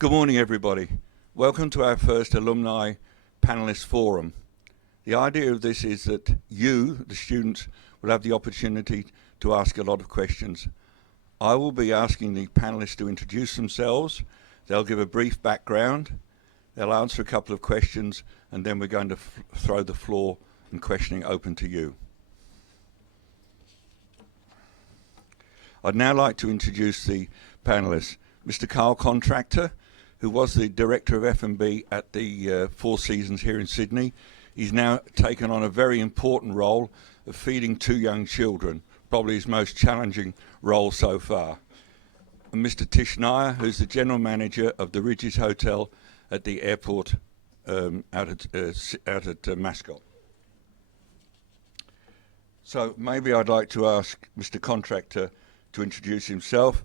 Good morning, everybody. Welcome to our first Alumni Panelist Forum. The idea of this is that you, the students, will have the opportunity to ask a lot of questions. I will be asking the panelists to introduce themselves. They'll give a brief background. They'll answer a couple of questions, and then we're going to throw the floor and questioning open to you. I'd now like to introduce the panelists. Mr. Carl Contractor, who was the Director of F&B at the Four Seasons here in Sydney. He's now taken on a very important role of feeding two young children, probably his most challenging role so far. And Mr. Tish, who's the General Manager of the Rydges Hotel at the airport out at Mascot. So maybe I'd like to ask Mr. Contractor to introduce himself,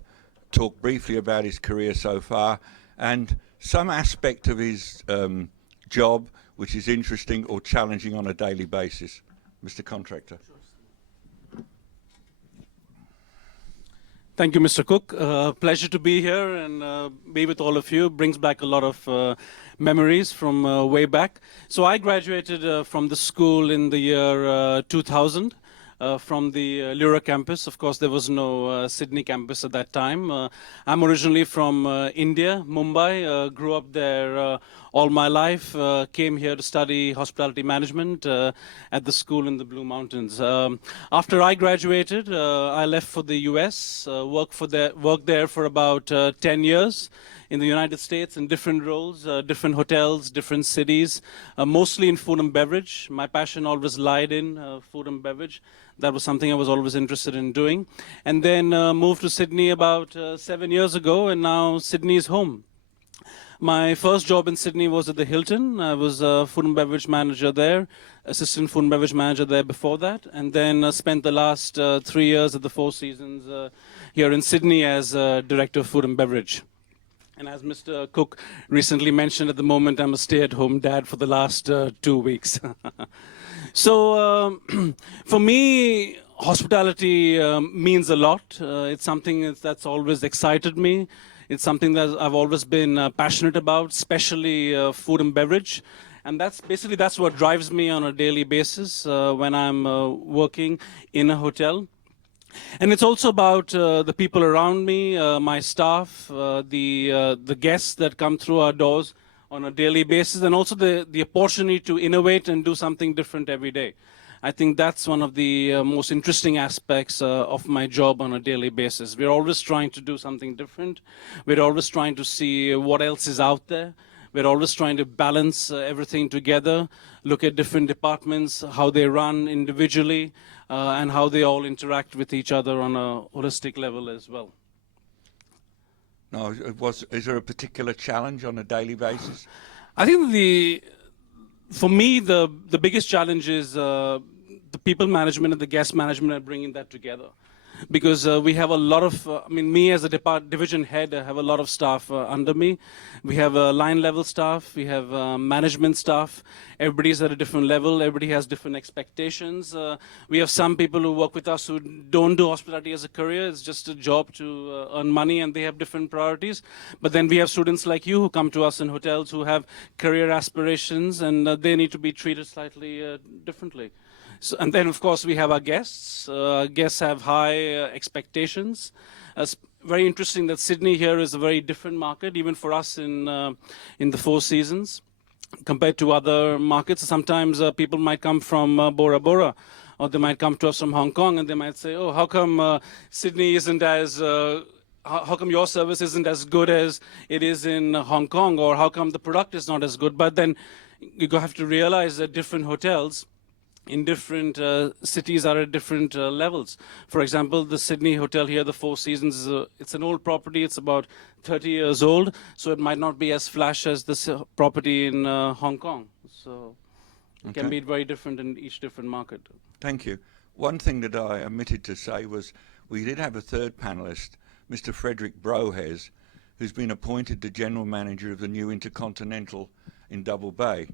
talk briefly about his career so far, and some aspect of his job which is interesting or challenging on a daily basis. Mr. Contractor. Thank you, Mr. Cook. Pleasure to be here and be with all of you. Brings back a lot of memories from way back. So I graduated from the school in the year 2000. From the Lyra campus. Of course, there was no Sydney campus at that time. I'm originally from India, Mumbai, grew up there all my life, came here to study hospitality management at the school in the Blue Mountains. After I graduated, I left for the US, worked there for about 10 years. In the United States in different roles, different hotels, different cities, mostly in food and beverage. My passion always lied in food and beverage. That was something I was always interested in doing. And then moved to Sydney about 7 years ago, and now Sydney is home. My first job in Sydney was at the Hilton. I was a food and beverage manager there, assistant food and beverage manager there before that, and then spent the last 3 years at the Four Seasons here in Sydney as director of food and beverage. And as Mr. Cook recently mentioned, at the moment, I'm a stay-at-home dad for the last 2 weeks. So for me, hospitality means a lot. It's something that's always excited me. It's something that I've always been passionate about, especially food and beverage. And that's what drives me on a daily basis when I'm working in a hotel. And it's also about the people around me, my staff, the guests that come through our doors on a daily basis, and also the opportunity to innovate and do something different every day. I think that's one of the most interesting aspects of my job on a daily basis. We're always trying to do something different. We're always trying to see what else is out there. We're always trying to balance everything together, look at different departments, how they run individually, and how they all interact with each other on a holistic level as well. Now, is there a particular challenge on a daily basis? I think for me, the biggest challenge is the people management and the guest management and bringing that together. Because we have a lot of, me as a division head, I have a lot of staff under me. We have line level staff, we have management staff. Everybody's at a different level, everybody has different expectations. We have some people who work with us who don't do hospitality as a career, it's just a job to earn money, and they have different priorities. But then we have students like you who come to us in hotels who have career aspirations, and they need to be treated slightly differently. So, and then, of course, we have our guests. Guests have high expectations. It's very interesting that Sydney here is a very different market, even for us in the Four Seasons, compared to other markets. Sometimes people might come from Bora Bora, or they might come to us from Hong Kong, and they might say, oh, how come Sydney isn't as... how come your service isn't as good as it is in Hong Kong, or how come the product is not as good? But then you have to realize that different hotels in different cities are at different levels. For example, the Sydney hotel here, the Four Seasons, it's an old property. It's about 30 years old, so it might not be as flash as this property in Hong Kong. So it can be very different in each different market. Thank you. One thing that I omitted to say was we did have a third panelist, Mr. Frederick Brohez, who's been appointed the General Manager of the new Intercontinental in Double Bay.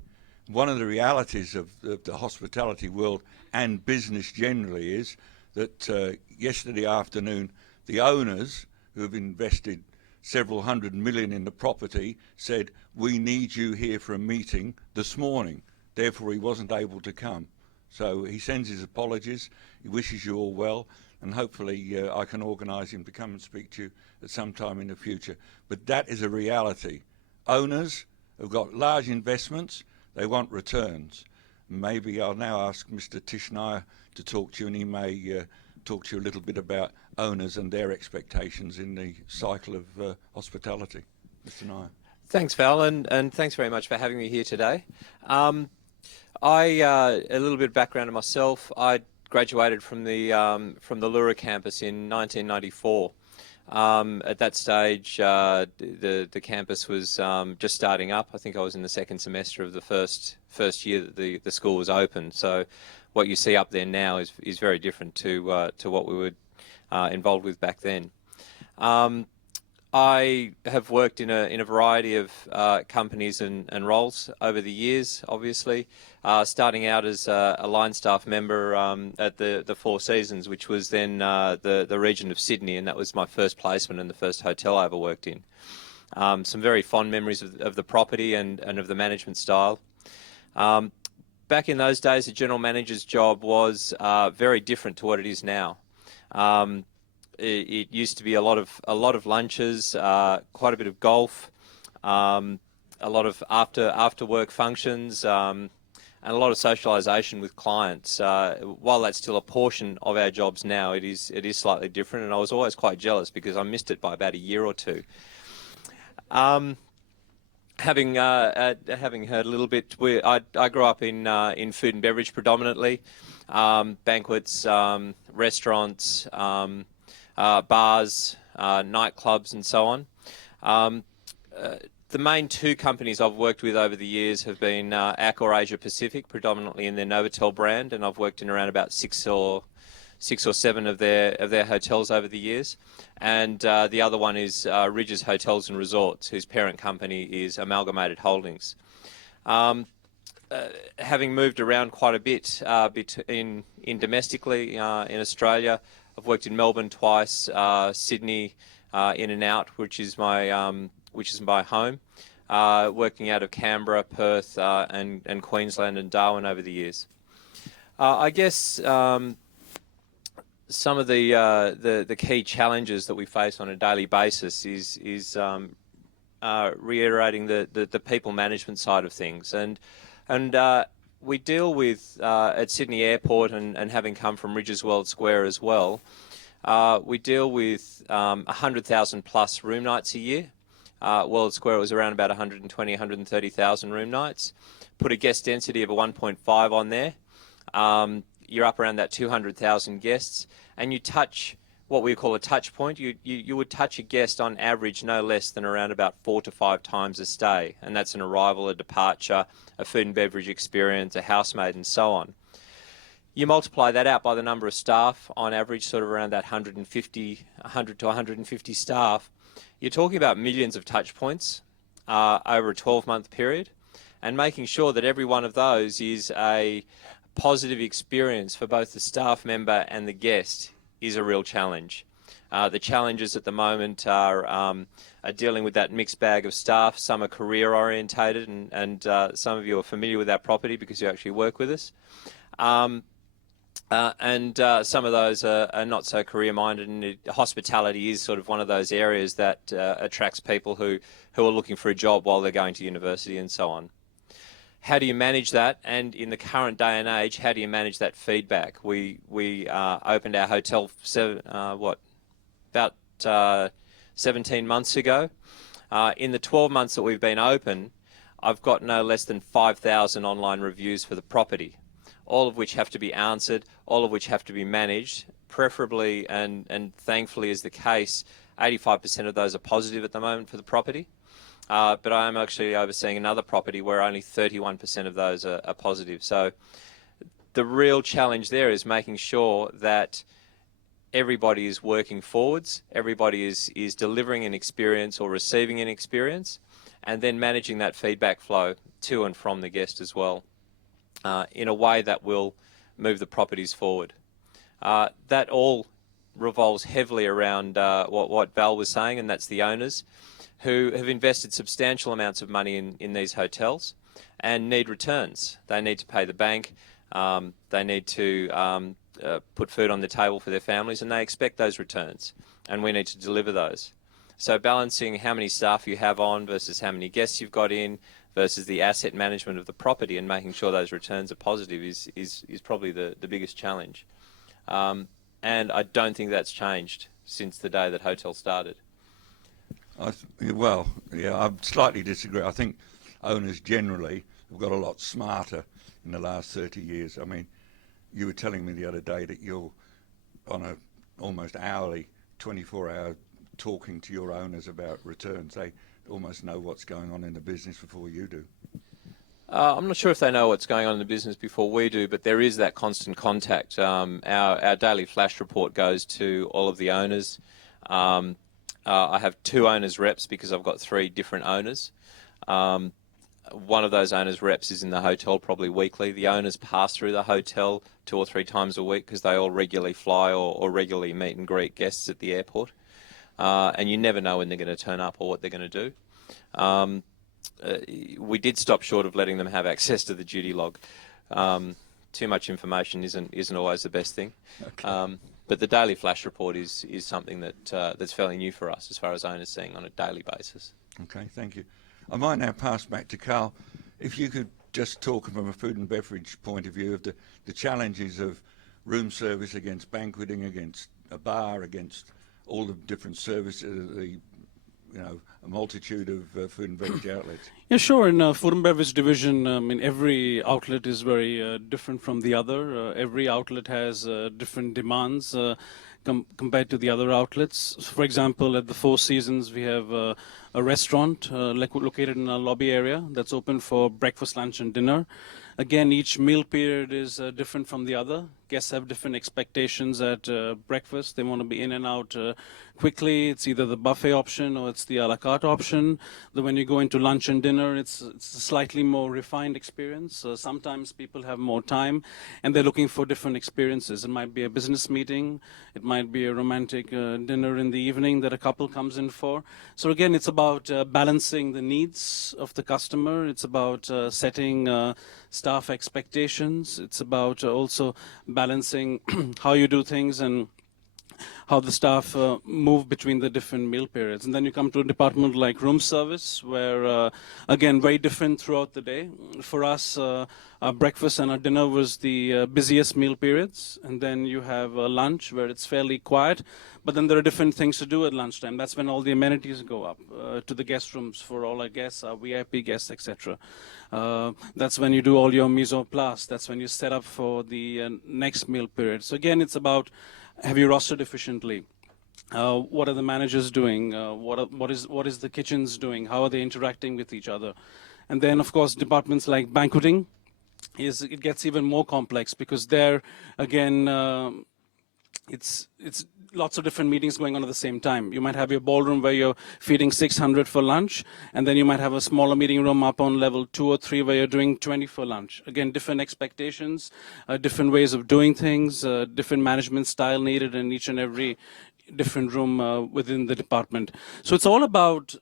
One of the realities of the hospitality world and business generally is that yesterday afternoon, the owners who have invested several hundred million in the property, said, "We need you here for a meeting this morning." Therefore, he wasn't able to come. So he sends his apologies. He wishes you all well, and hopefully I can organise him to come and speak to you at some time in the future. But that is a reality. Owners have got large investments. They want returns. Maybe I'll now ask Mr. Tish Nyar to talk to you, and he may talk to you a little bit about owners and their expectations in the cycle of hospitality. Mr. Nyar. Thanks, Val, and thanks very much for having me here today. A little bit of background on myself. I graduated from the Lura campus in 1994. At that stage, the campus was just starting up. I think I was in the second semester of the first year that the school was open. So what you see up there now is very different to what we were involved with back then. I have worked in a variety of companies and roles over the years, obviously, starting out as a line staff member at the Four Seasons, which was then the region of Sydney, and that was my first placement and the first hotel I ever worked in. Some very fond memories of the property and of the management style. Back in those days, the general manager's job was very different to what it is now. It used to be a lot of lunches, quite a bit of golf, a lot of after work functions, and a lot of socialisation with clients. While that's still a portion of our jobs now, it is slightly different, and I was always quite jealous because I missed it by about a year or two. Having heard a little bit, I grew up in food and beverage predominantly, banquets, restaurants. Bars, nightclubs, and so on. The main two companies I've worked with over the years have been Accor Asia Pacific, predominantly in their Novotel brand, and I've worked in around about six or seven of their hotels over the years. And the other one is Rydges Hotels and Resorts, whose parent company is Amalgamated Holdings. Having moved around quite a bit in domestically in Australia, I've worked in Melbourne twice, Sydney, in and out, which is my home. Working out of Canberra, Perth, and Queensland and Darwin over the years. I guess some of the key challenges that we face on a daily basis is reiterating the people management side of things, and we deal with, at Sydney Airport and having come from Rydges World Square as well, we deal with 100,000 plus room nights a year. World Square was around about 120, 130,000 room nights. Put a guest density of a 1.5 on there. You're up around that 200,000 guests, and you touch what we call a touch point. You would touch a guest on average no less than around about 4 to 5 times a stay, and that's an arrival, a departure, a food and beverage experience, a housemaid, and so on. You multiply that out by the number of staff, on average sort of around that 100 to 150 staff. You're talking about millions of touch points over a 12-month period, and making sure that every one of those is a positive experience for both the staff member and the guest is a real challenge. The challenges at the moment are dealing with that mixed bag of staff. Some are career orientated, and some of you are familiar with our property because you actually work with us. And some of those are not so career minded, and hospitality is sort of one of those areas that attracts people who are looking for a job while they're going to university and so on. How do you manage that? And in the current day and age, how do you manage that feedback? We opened our hotel about 17 months ago. In the 12 months that we've been open, I've got no less than 5,000 online reviews for the property, all of which have to be answered, all of which have to be managed. Preferably, and thankfully is the case, 85% of those are positive at the moment for the property. But I am actually overseeing another property where only 31% of those are positive. So the real challenge there is making sure that everybody is working forwards, everybody is delivering an experience or receiving an experience, and then managing that feedback flow to and from the guest as well, in a way that will move the properties forward. That all revolves heavily around what Val was saying, and that's the owners who have invested substantial amounts of money in these hotels and need returns. They need to pay the bank, they need to put food on the table for their families, and they expect those returns, and we need to deliver those. So balancing how many staff you have on versus how many guests you've got in versus the asset management of the property and making sure those returns are positive is probably the biggest challenge. And I don't think that's changed since the day that hotel started. Well, yeah, I slightly disagree. I think owners generally have got a lot smarter in the last 30 years. I mean, you were telling me the other day that you're on a almost hourly, 24-hour talking to your owners about returns. They almost know what's going on in the business before you do. I'm not sure if they know what's going on in the business before we do, but there is that constant contact. Our daily flash report goes to all of the owners. I have 2 owners reps because I've got 3 different owners. One of those owners reps is in the hotel probably weekly. The owners pass through the hotel 2 or 3 times a week because they all regularly fly or regularly meet and greet guests at the airport. And you never know when they're going to turn up or what they're going to do. We did stop short of letting them have access to the duty log. Too much information isn't always the best thing. Okay. But the daily flash report is something that's fairly new for us as far as owners seeing on a daily basis. Okay, thank you. I might now pass back to Carl. If you could just talk from a food and beverage point of view of the challenges of room service against banqueting, against a bar, against all the different services, a multitude of food and beverage outlets. Yeah, sure. In food and beverage division, every outlet is very different from the other. Every outlet has different demands compared to the other outlets. For example, at the Four Seasons, we have a restaurant located in our lobby area that's open for breakfast, lunch, and dinner. Again, each meal period is different from the other. Guests have different expectations at breakfast. They want to be in and out quickly. It's either the buffet option or it's the a la carte option. Then when you go into lunch and dinner, it's a slightly more refined experience. Sometimes people have more time and they're looking for different experiences. It might be a business meeting. It might be a romantic dinner in the evening that a couple comes in for. So again, it's about balancing the needs of the customer. It's about setting staff expectations. It's about also balancing how you do things and how the staff move between the different meal periods. And then you come to a department like room service, where, again, very different throughout the day. For us, our breakfast and our dinner was the busiest meal periods. And then you have lunch, where it's fairly quiet. But then there are different things to do at lunchtime. That's when all the amenities go up to the guest rooms for all our guests, our VIP guests, etc. That's when you do all your mise en place. That's when you set up for the next meal period. So again, it's about, have you rostered efficiently? What are the managers doing? What is the kitchens doing? How are they interacting with each other? And then, of course, departments like banqueting, it gets even more complex because there, again, it's lots of different meetings going on at the same time. You might have your ballroom where you're feeding 600 for lunch, and then you might have a smaller meeting room up on level 2 or 3 where you're doing 20 for lunch. Again, different expectations, different ways of doing things, different management style needed in each and every different room within the department. So it's all about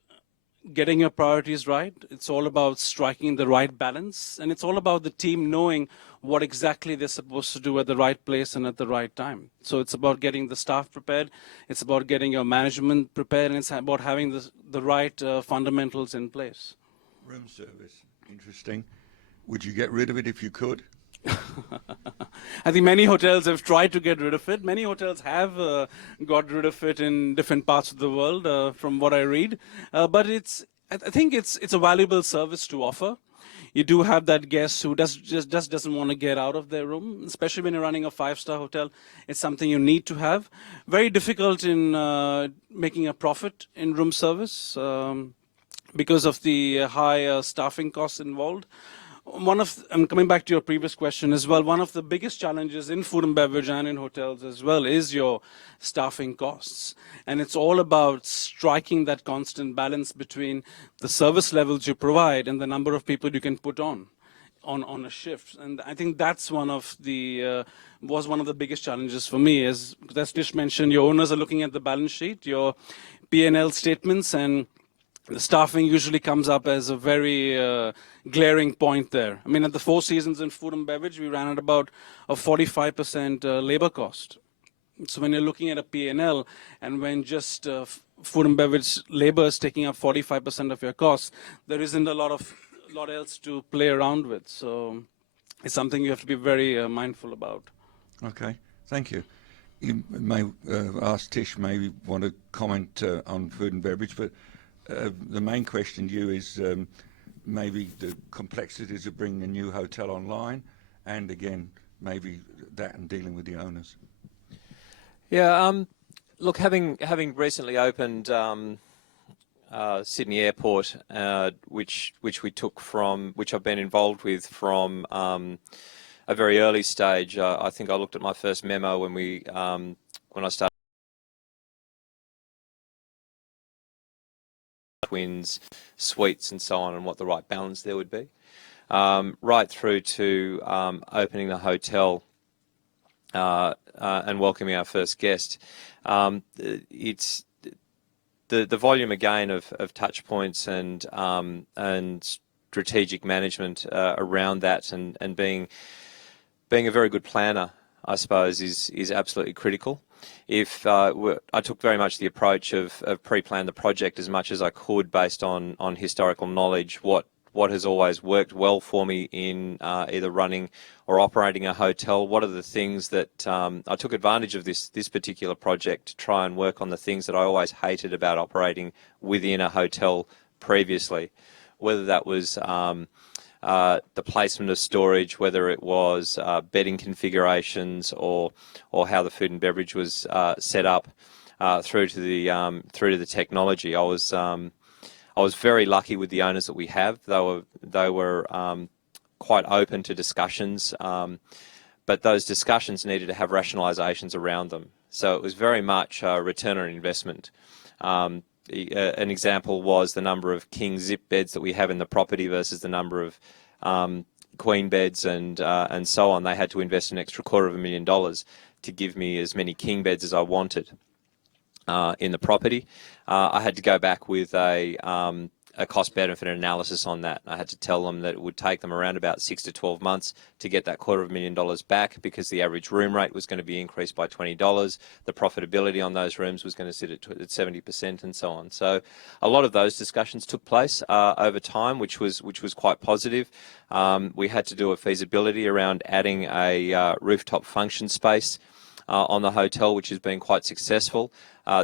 getting your priorities right. It's all about striking the right balance, and it's all about the team knowing what exactly they're supposed to do at the right place and at the right time. So it's about getting the staff prepared, it's about getting your management prepared, and it's about having the right fundamentals in place. Room service, interesting. Would you get rid of it if you could? I think many hotels have tried to get rid of it. Many hotels have got rid of it in different parts of the world, from what I read. But I think it's a valuable service to offer. You do have that guest who just doesn't want to get out of their room, especially when you're running a 5-star hotel. It's something you need to have. Very difficult in making a profit in room service because of the high staffing costs involved. I'm coming back to your previous question as well. One of the biggest challenges in food and beverage and in hotels as well is your staffing costs. And it's all about striking that constant balance between the service levels you provide and the number of people you can put on a shift. And I think that's one of the was one of the biggest challenges for me. As Tish mentioned, your owners are looking at the balance sheet, your P&L statements, and the staffing usually comes up as a very glaring point there. I mean, at the Four Seasons in food and beverage, we ran at about a 45% labor cost. So when you're looking at a P&L, and when just food and beverage labor is taking up 45% of your costs, there isn't a lot else to play around with. So it's something you have to be very mindful about. Okay, thank you. You may ask Tish, maybe want to comment on food and beverage, but the main question to you is maybe the complexities of bringing a new hotel online, and again, maybe that and dealing with the owners. Yeah, look, having recently opened Sydney Airport, which I've been involved with from a very early stage. I think I looked at my first memo when I started twins, suites, and so on, and what the right balance there would be, right through to opening the hotel. And welcoming our first guest. It's the volume again of touch points and strategic management around that, and being a very good planner, I suppose, is absolutely critical. I took very much the approach of pre-plan the project as much as I could based on historical knowledge, what has always worked well for me in either running or operating a hotel. What are the things that I took advantage of this particular project to try and work on the things that I always hated about operating within a hotel previously, whether that was the placement of storage, whether it was bedding configurations, or how the food and beverage was set up, through to the technology. I was very lucky with the owners that we have. They were quite open to discussions, but those discussions needed to have rationalisations around them. So it was very much a return on investment. An example was the number of king zip beds that we have in the property versus the number of queen beds and so on. They had to invest an extra $250,000 to give me as many king beds as I wanted. In the property, I had to go back with a cost-benefit analysis on that. I had to tell them that it would take them around about 6 to 12 months to get that $250,000 back, because the average room rate was going to be increased by $20. The profitability on those rooms was going to sit at 70%, and so on. So a lot of those discussions took place over time, which was quite positive. We had to do a feasibility around adding a rooftop function space on the hotel, which has been quite successful.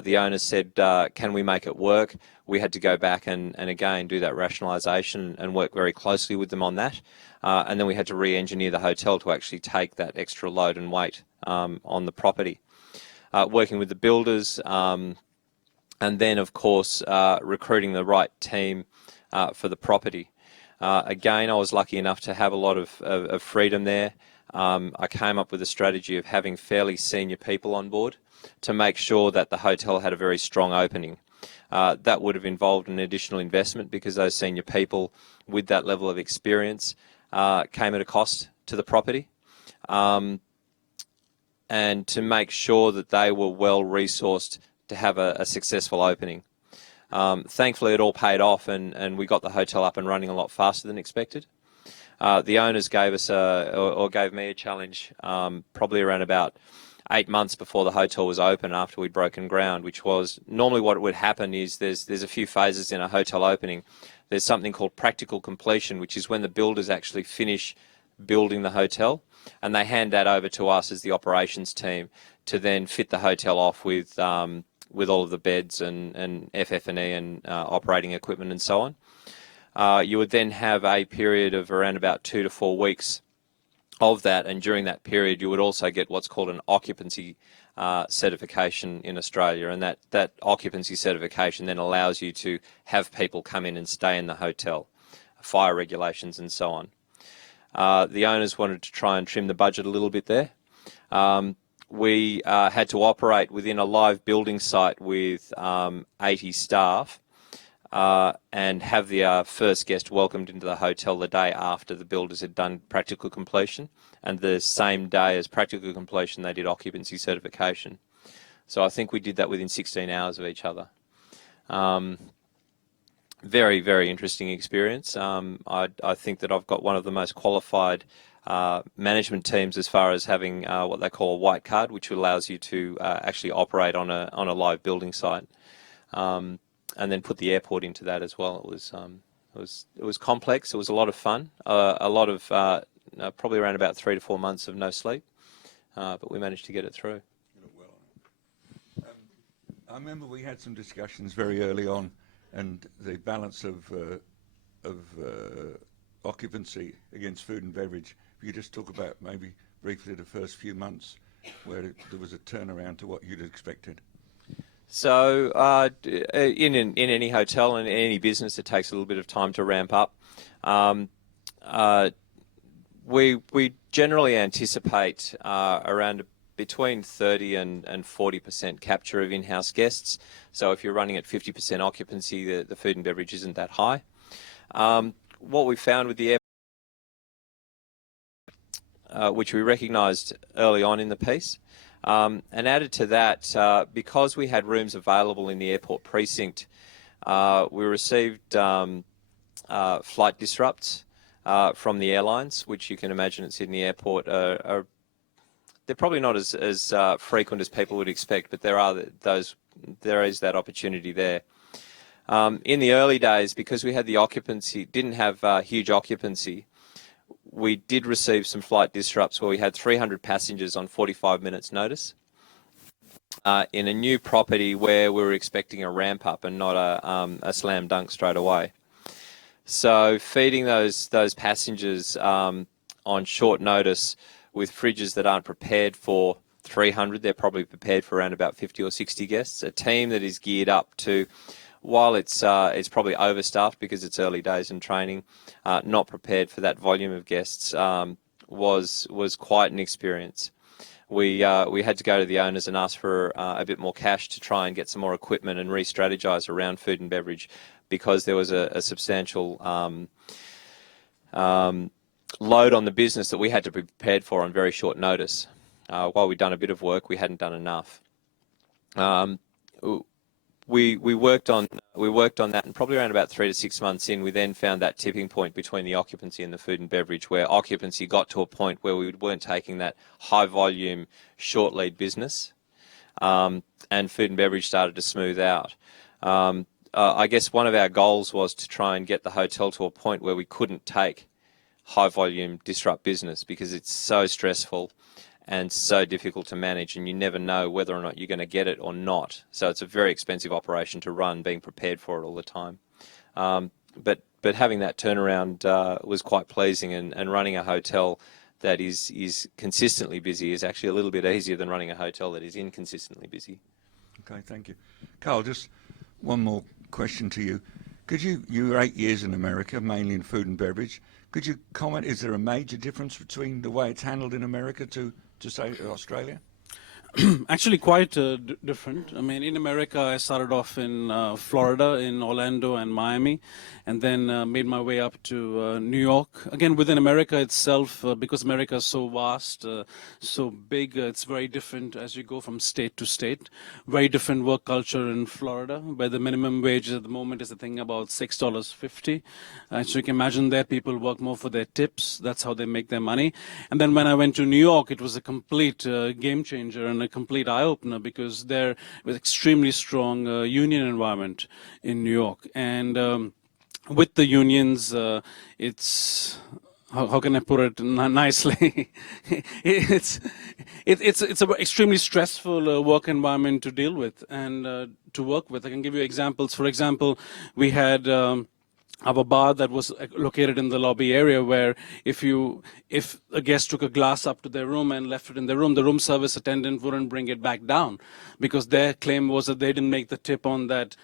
The owner said, can we make it work? We had to go back and again do that rationalisation and work very closely with them on that. And then we had to re-engineer the hotel to actually take that extra load and weight on the property. Working with the builders, and then, of course, recruiting the right team for the property. Again, I was lucky enough to have a lot of freedom there. I came up with a strategy of having fairly senior people on board to make sure that the hotel had a very strong opening. That would have involved an additional investment, because those senior people with that level of experience came at a cost to the property. And to make sure that they were well resourced to have a successful opening. Thankfully, it all paid off, and we got the hotel up and running a lot faster than expected. The owners gave us gave me a challenge probably around about 8 months before the hotel was open, after we'd broken ground, which was normally what would happen is there's a few phases in a hotel opening. There's something called practical completion, which is when the builders actually finish building the hotel, and they hand that over to us as the operations team to then fit the hotel off with all of the beds and FF&E and operating equipment and so on. You would then have a period of around about 2 to 4 weeks of that, and during that period you would also get what's called an occupancy certification in Australia, and that occupancy certification then allows you to have people come in and stay in the hotel, fire regulations and so on. The owners wanted to try and trim the budget a little bit there. We had to operate within a live building site with 80 staff and have the first guest welcomed into the hotel the day after the builders had done practical completion. and the same day as practical completion, they did occupancy certification. So I think we did that within 16 hours of each other. Very, very interesting experience. I think that I've got one of the most qualified management teams as far as having what they call a white card, which allows you to actually operate on a live building site, and then put the airport into that as well. It was complex. It was a lot of fun. A lot of probably around about 3 to 4 months of no sleep, but we managed to get it through. I remember we had some discussions very early on, and the balance of occupancy against food and beverage. If you just talk about maybe briefly the first few months where there was a turnaround to what you'd expected. So in any hotel and in any business, it takes a little bit of time to ramp up. We generally anticipate around between 30 and 40% capture of in-house guests. So if you're running at 50% occupancy, the food and beverage isn't that high. What we found with the airport, which we recognised early on in the piece, and added to that, because we had rooms available in the airport precinct, we received flight disrupts from the airlines, which you can imagine at Sydney Airport they're probably not as frequent as people would expect, but there is that opportunity there. In the early days, because we had the occupancy, didn't have huge occupancy, we did receive some flight disrupts where we had 300 passengers on 45 minutes notice in a new property where we were expecting a ramp up and not a slam dunk straight away. So feeding those passengers on short notice with fridges that aren't prepared for 300, they're probably prepared for around about 50 or 60 guests. A team that is geared up to, while it's probably overstaffed because it's early days in training, not prepared for that volume of guests, was quite an experience. We had to go to the owners and ask for a bit more cash to try and get some more equipment and re-strategize around food and beverage, because there was a substantial load on the business that we had to be prepared for on very short notice. While we'd done a bit of work, we hadn't done enough. We worked on that, and probably around about 3 to 6 months in, we then found that tipping point between the occupancy and the food and beverage, where occupancy got to a point where we weren't taking that high volume, short lead business, and food and beverage started to smooth out. I guess one of our goals was to try and get the hotel to a point where we couldn't take high volume disrupt business, because it's so stressful and so difficult to manage, and you never know whether or not you're going to get it or not. So it's a very expensive operation to run, being prepared for it all the time. But having that turnaround was quite pleasing, and running a hotel that is consistently busy is actually a little bit easier than running a hotel that is inconsistently busy. Okay, thank you. Carl, just one more question to you. You were 8 years in America, mainly in food and beverage. Could you comment, is there a major difference between the way it's handled in America to say, Australia? Actually quite different. I mean, in America, I started off in Florida, in Orlando and Miami, and then made my way up to New York. Again, within America itself, because America is so vast, so big, it's very different as you go from state to state. Very different work culture in Florida, where the minimum wage at the moment is, I think, about $6.50. So you can imagine there people work more for their tips. That's how they make their money. And then when I went to New York, it was a complete game changer and a complete eye-opener, because there was extremely strong union environment in New York. And with the unions, it's... How can I put it nicely? it's an extremely stressful work environment to deal with and to work with. I can give you examples. For example, we had our bar that was located in the lobby area, where if a guest took a glass up to their room and left it in their room, the room service attendant wouldn't bring it back down, because their claim was that they didn't make the tip on that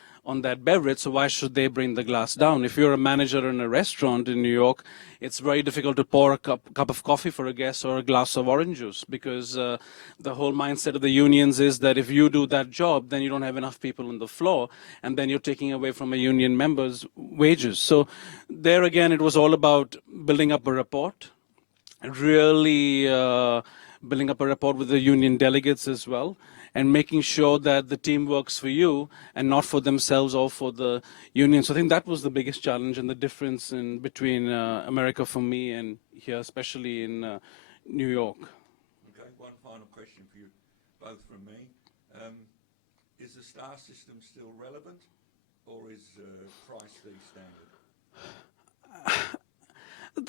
beverage, so why should they bring the glass down? If you're a manager in a restaurant in New York, it's very difficult to pour a cup of coffee for a guest or a glass of orange juice, because the whole mindset of the unions is that if you do that job, then you don't have enough people on the floor, and then you're taking away from a union member's wages. So there again, it was all about building up a rapport, really building up a rapport with the union delegates as well, and making sure that the team works for you and not for themselves or for the union. So I think that was the biggest challenge and the difference in between America for me and here, especially in New York. Okay, one final question for you, both from me. Is the star system still relevant, or is price the standard?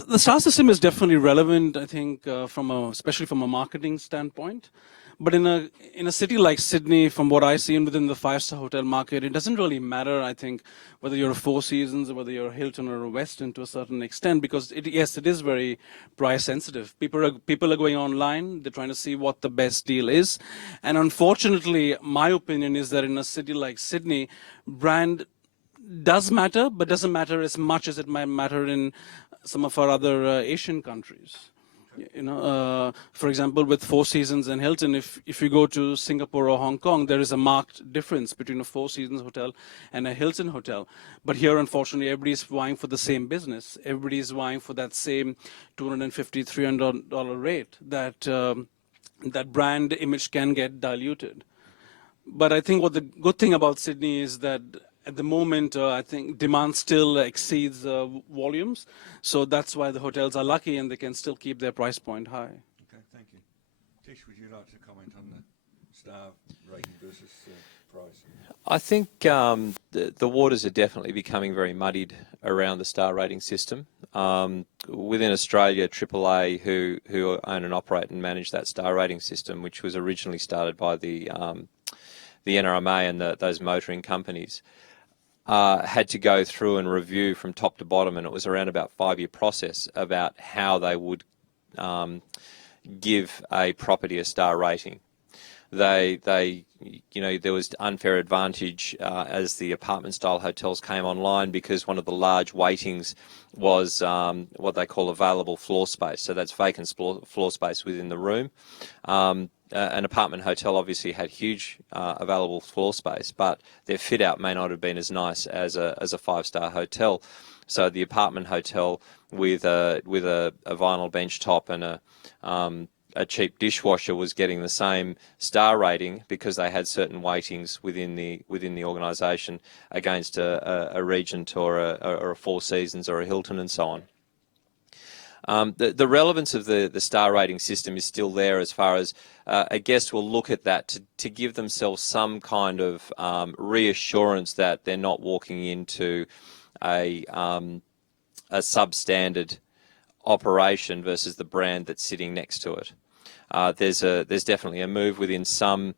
The star system is definitely relevant, I think, especially from a marketing standpoint. But in a city like Sydney, from what I see within the five-star hotel market, it doesn't really matter, I think, whether you're a Four Seasons or whether you're a Hilton or a Westin to a certain extent, because yes, it is very price sensitive. People are going online, they're trying to see what the best deal is. And unfortunately, my opinion is that in a city like Sydney, brand does matter, but doesn't matter as much as it might matter in some of our other Asian countries. For example, with Four Seasons and Hilton, if you go to Singapore or Hong Kong, there is a marked difference between a Four Seasons hotel and a Hilton hotel. But here, unfortunately, everybody's vying for the same business. Everybody's vying for that same $250, $300 rate that brand image can get diluted. But I think what the good thing about Sydney is that at the moment, I think demand still exceeds volumes. So that's why the hotels are lucky and they can still keep their price point high. Okay, thank you. Tish, would you like to comment on the star rating versus price? I think the waters are definitely becoming very muddied around the star rating system. Within Australia, AAA, who own and operate and manage that star rating system, which was originally started by the NRMA and those motoring companies, had to go through and review from top to bottom, and it was around about a 5-year process about how they would give a property a star rating. There was unfair advantage as the apartment style hotels came online, because one of the large weightings was what they call available floor space. So that's vacant floor space within the room. An apartment hotel obviously had huge available floor space, but their fit out may not have been as nice as a 5-star hotel. So the apartment hotel with a vinyl bench top and a cheap dishwasher was getting the same star rating because they had certain weightings within the organisation against a Regent or a Four Seasons or a Hilton and so on. The relevance of the star rating system is still there, as far as a guest will look at that to give themselves some kind of reassurance that they're not walking into a substandard operation versus the brand that's sitting next to it. There's definitely a move within some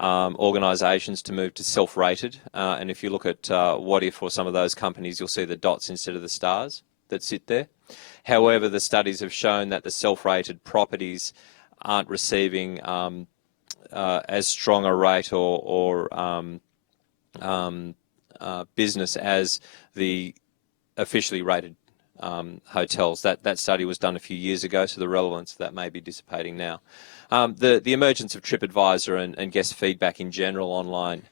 organisations to move to self-rated, and if you look at What If or some of those companies, you'll see the dots instead of the stars that sit there. However, the studies have shown that the self-rated properties aren't receiving as strong a rate or business as the officially rated hotels. That study was done a few years ago, so the relevance of that may be dissipating now. The emergence of TripAdvisor and guest feedback in general online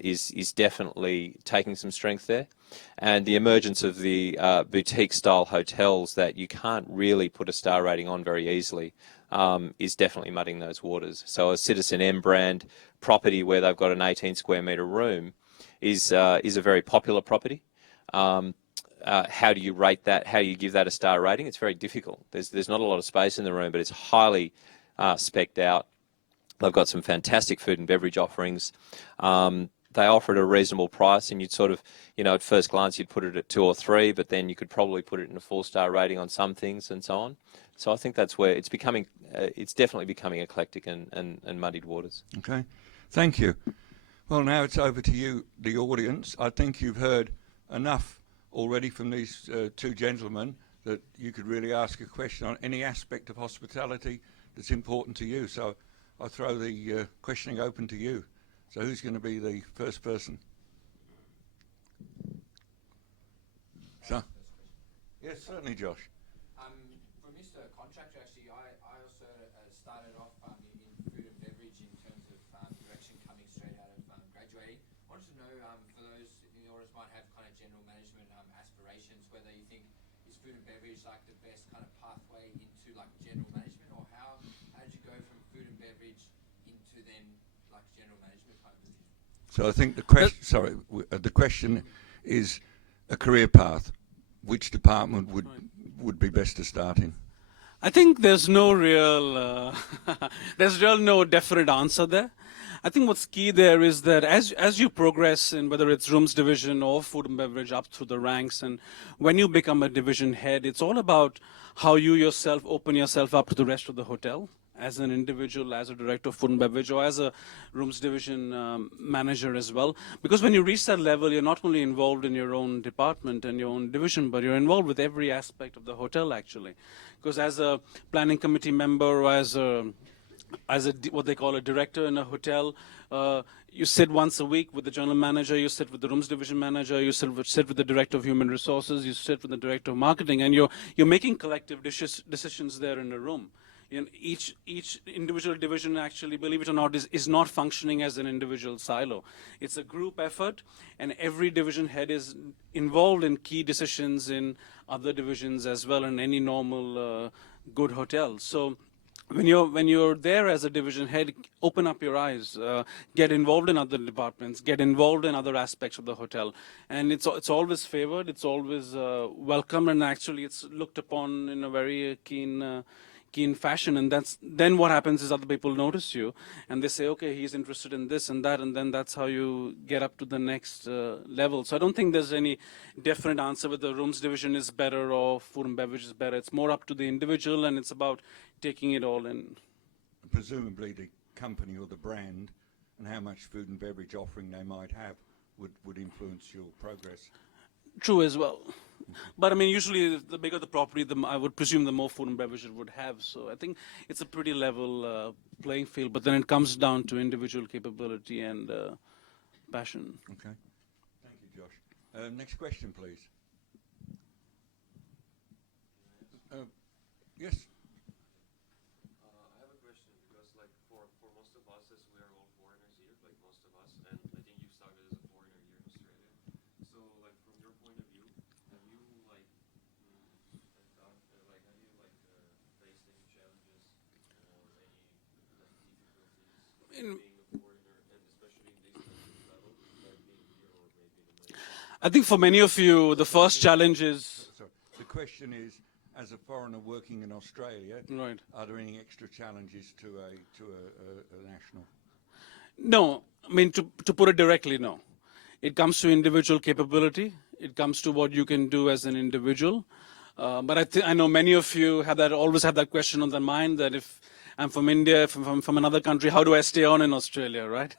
is definitely taking some strength there. And the emergence of the boutique-style hotels that you can't really put a star rating on very easily is definitely muddying those waters. So a Citizen M brand property where they've got an 18 square metre room is a very popular property. How do you rate that? How do you give that a star rating? It's very difficult. There's not a lot of space in the room, but it's highly spec'd out. They've got some fantastic food and beverage offerings. They offer at a reasonable price, and you'd sort of, at first glance, you'd put it at 2 or 3, but then you could probably put it in a 4-star rating on some things and so on. So I think that's where it's becoming, it's definitely becoming eclectic and muddied waters. Okay, thank you. Well, now it's over to you, the audience. I think you've heard enough already from these two gentlemen that you could really ask a question on any aspect of hospitality that's important to you. So I'll throw the questioning open to you. So who's going to be the first person? So, yes, certainly, Josh. For Mr. Contractor, actually, I also started off in food and beverage in terms of direction coming straight out of graduating. I wanted to know, for those in the audience might have kind of general management aspirations, whether you think is food and beverage like the best kind of pathway into like general management, or how did you go from food and beverage into then like general management kind of position? So I think the question, the question is a career path. Which department would be best to start in? I think there's no real, no definite answer there. I think what's key there is that as you progress in whether it's rooms division or food and beverage up through the ranks, and when you become a division head, it's all about how you yourself open yourself up to the rest of the hotel as an individual, as a director of food and beverage, or as a rooms division manager as well. Because when you reach that level, you're not only involved in your own department and your own division, but you're involved with every aspect of the hotel actually. Because as a planning committee member or as what they call a director in a hotel, you sit once a week with the general manager, you sit with the rooms division manager, you sit with the director of human resources, you sit with the director of marketing, and you're making collective decisions there in a room. You know, each individual division actually, believe it or not, is not functioning as an individual silo. It's a group effort, and every division head is involved in key decisions in other divisions as well in any normal good hotel. So when you're there as a division head, open up your eyes, get involved in other departments, get involved in other aspects of the hotel, and it's always favored, it's always welcome, and actually it's looked upon in a very keen fashion. And then what happens is other people notice you and they say, okay, he's interested in this and that, and then that's how you get up to the next level. So I don't think there's any definite answer whether the rooms division is better or food and beverage is better. It's more up to the individual, and it's about taking it all in. Presumably the company or the brand and how much food and beverage offering they might have would influence your progress. True as well. But I mean, usually the bigger the property, I would presume the more food and beverage it would have. So I think it's a pretty level playing field. But then it comes down to individual capability and passion. Okay. Thank you, Josh. Next question, please. Yes. I have a question because, like, for most of us, as we are all foreigners here, like most of us, and I think you started as a foreigner here in Australia. So, like, from your point of view, have you like, have you faced any challenges or any like difficulties being a foreigner, and especially in this kind of travel, like being here or maybe in America? I think for many of you, the first challenge is... So the question is, as a foreigner working in Australia, Right. are there any extra challenges to a national? No, I mean, to put it directly, no. It comes to individual capability. It comes to what you can do as an individual. But I know many of you always have that question on their mind, that if I'm from India, if I'm from another country, how do I stay on in Australia, right?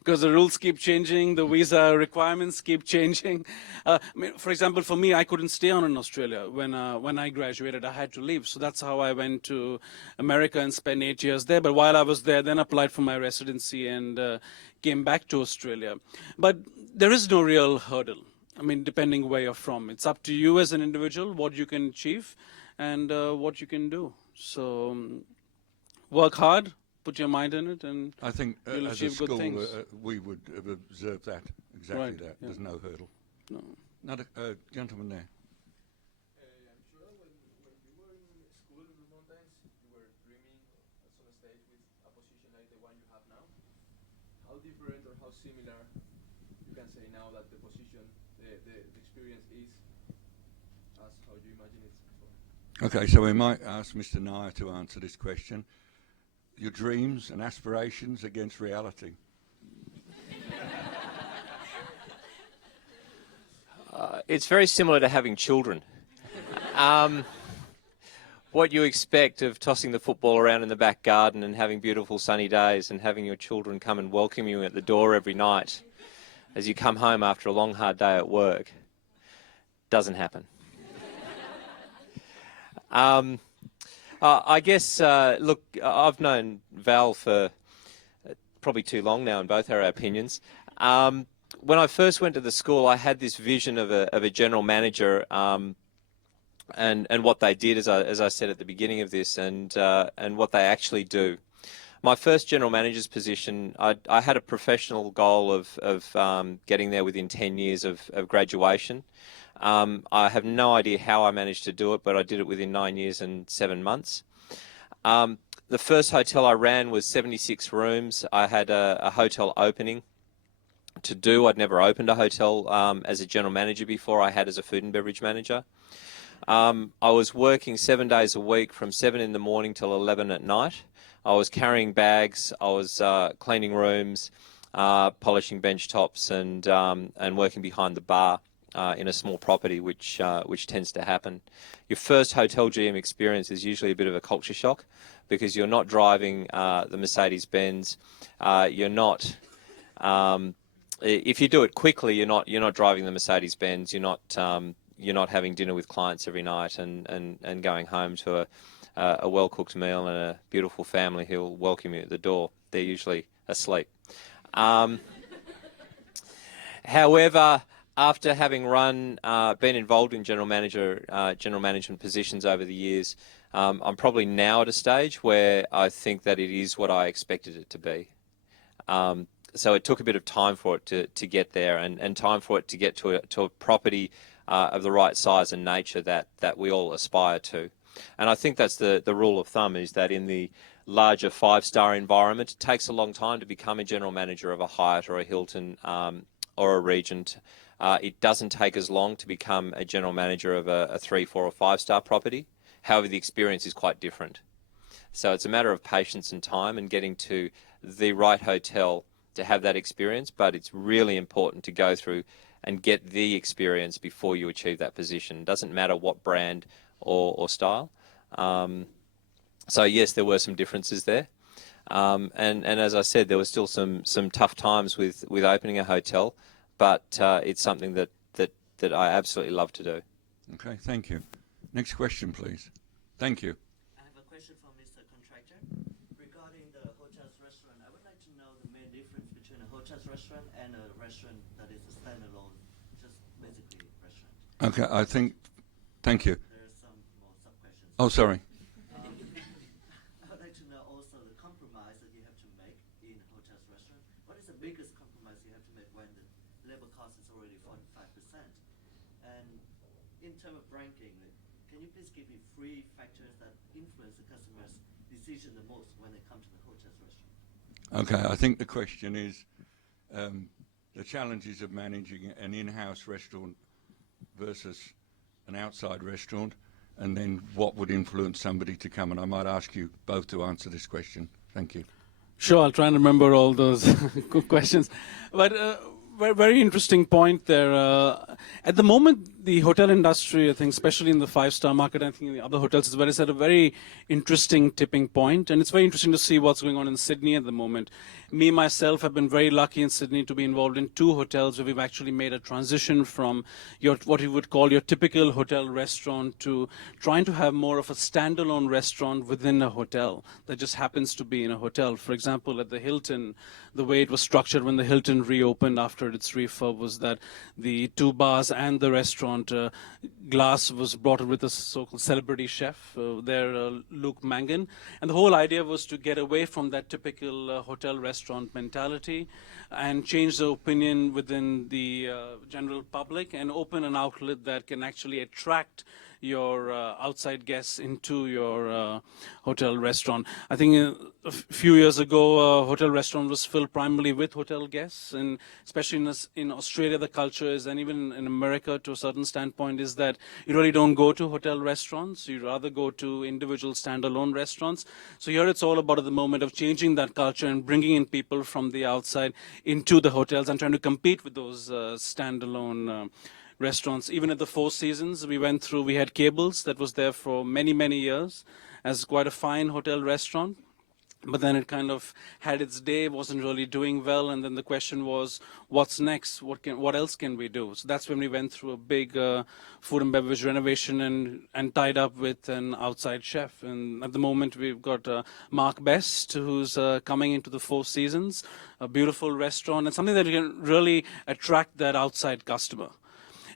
Because the rules keep changing, the visa requirements keep changing. I mean, for example, for me, I couldn't stay on in Australia when I graduated. I had to leave. So that's how I went to America and spent 8 years there. But while I was there, then applied for my residency and came back to Australia. But there is no real hurdle. I mean, depending where you're from. It's up to you as an individual, what you can achieve and what you can do. So... work hard, put your mind in it, and I think you'll as a achieve good school things. we would have observed that, exactly Right, that. yeah. There's no hurdle. No. Another gentleman there. I'm sure when you were in school in the mountains, you were dreaming at some stage with a position like the one you have now. How different or how similar you can say now that the position, the experience is as how you imagine it before? Okay, so we might ask Mr. Nyar to answer this question. Your dreams and aspirations against reality. It's very similar to having children. What you expect of tossing the football around in the back garden and having beautiful sunny days and having your children come and welcome you at the door every night as you come home after a long, hard day at work doesn't happen. I guess, look, I've known Val for probably too long now in both our opinions. When I first went to the school, I had this vision of a general manager and what they did, as I said at the beginning of this, and what they actually do. My first general manager's position, I had a professional goal of getting there within 10 years of graduation. I have no idea how I managed to do it, but I did it within 9 years and 7 months. The first hotel I ran was 76 rooms. I had a hotel opening to do. I'd never opened a hotel as a general manager before. I had as a food and beverage manager. I was working 7 days a week from 7 in the morning till 11 at night. I was carrying bags. I was cleaning rooms, polishing bench tops, and working behind the bar in a small property, which tends to happen. Your first hotel GM experience is usually a bit of a culture shock because you're not driving the Mercedes-Benz. You're not. If you do it quickly, you're not driving the Mercedes-Benz. You're not having dinner with clients every night and going home to a well-cooked meal and a beautiful family who'll welcome you at the door. They're usually asleep. However, after having been involved in general management positions over the years, I'm probably now at a stage where I think that it is what I expected it to be. So it took a bit of time for it to get there, and time for it to get to a property of the right size and nature that we all aspire to. And I think that's the rule of thumb, is that in the larger five-star environment, it takes a long time to become a general manager of a Hyatt or a Hilton or a Regent. It doesn't take as long to become a general manager of a 3, 4 or 5-star property. However, the experience is quite different. So it's a matter of patience and time and getting to the right hotel to have that experience, but it's really important to go through and get the experience before you achieve that position. It doesn't matter what brand or style. So yes, there were some differences there. And as I said, there were still some tough times with opening a hotel, but it's something that I absolutely love to do. Okay, thank you. Next question, please. Thank you. I have a question for Mr. Contractor. Regarding the hotels restaurant, I would like to know the main difference between a hotels restaurant and a restaurant that is a standalone, just basically restaurant. Okay, thank you. There are some more sub-questions. Oh, sorry. I would like to know also the compromise that you have to make in a hotels restaurant. What is the biggest compromise you have to make when the labor cost is already 45%? And in terms of ranking, can you please give me 3 factors that influence the customer's decision the most when they come to the hotels restaurant? Okay, I think the question is the challenges of managing an in-house restaurant versus an outside restaurant, and then what would influence somebody to come. And I might ask you both to answer this question. Thank you. Sure, I'll try and remember all those good questions. But very interesting point there. At the moment, the hotel industry, I think, especially in the 5-star market, I think in the other hotels as well, is at a very interesting tipping point. And it's very interesting to see what's going on in Sydney at the moment. Me, myself, have been very lucky in Sydney to be involved in 2 hotels where we've actually made a transition from what you would call your typical hotel restaurant to trying to have more of a standalone restaurant within a hotel that just happens to be in a hotel. For example, at the Hilton, the way it was structured when the Hilton reopened after its refurb was that the 2 bars and the restaurant, glass was brought in with a so-called celebrity chef Luke Mangan. And the whole idea was to get away from that typical hotel restaurant mentality and change the opinion within the general public and open an outlet that can actually attract your outside guests into your hotel restaurant. I think a few years ago, a hotel restaurant was filled primarily with hotel guests, and especially in Australia, the culture is, and even in America to a certain standpoint, is that you really don't go to hotel restaurants. You rather go to individual standalone restaurants. So here it's all about at the moment of changing that culture and bringing in people from the outside into the hotels and trying to compete with those standalone restaurants. Even at the Four Seasons, we had Cables that was there for many, many years as quite a fine hotel restaurant. But then it kind of had its day, wasn't really doing well, and then the question was, what's next? What else can we do? So that's when we went through a big food and beverage renovation and tied up with an outside chef. And at the moment, we've got Mark Best, who's coming into the Four Seasons, a beautiful restaurant, and something that can really attract that outside customer.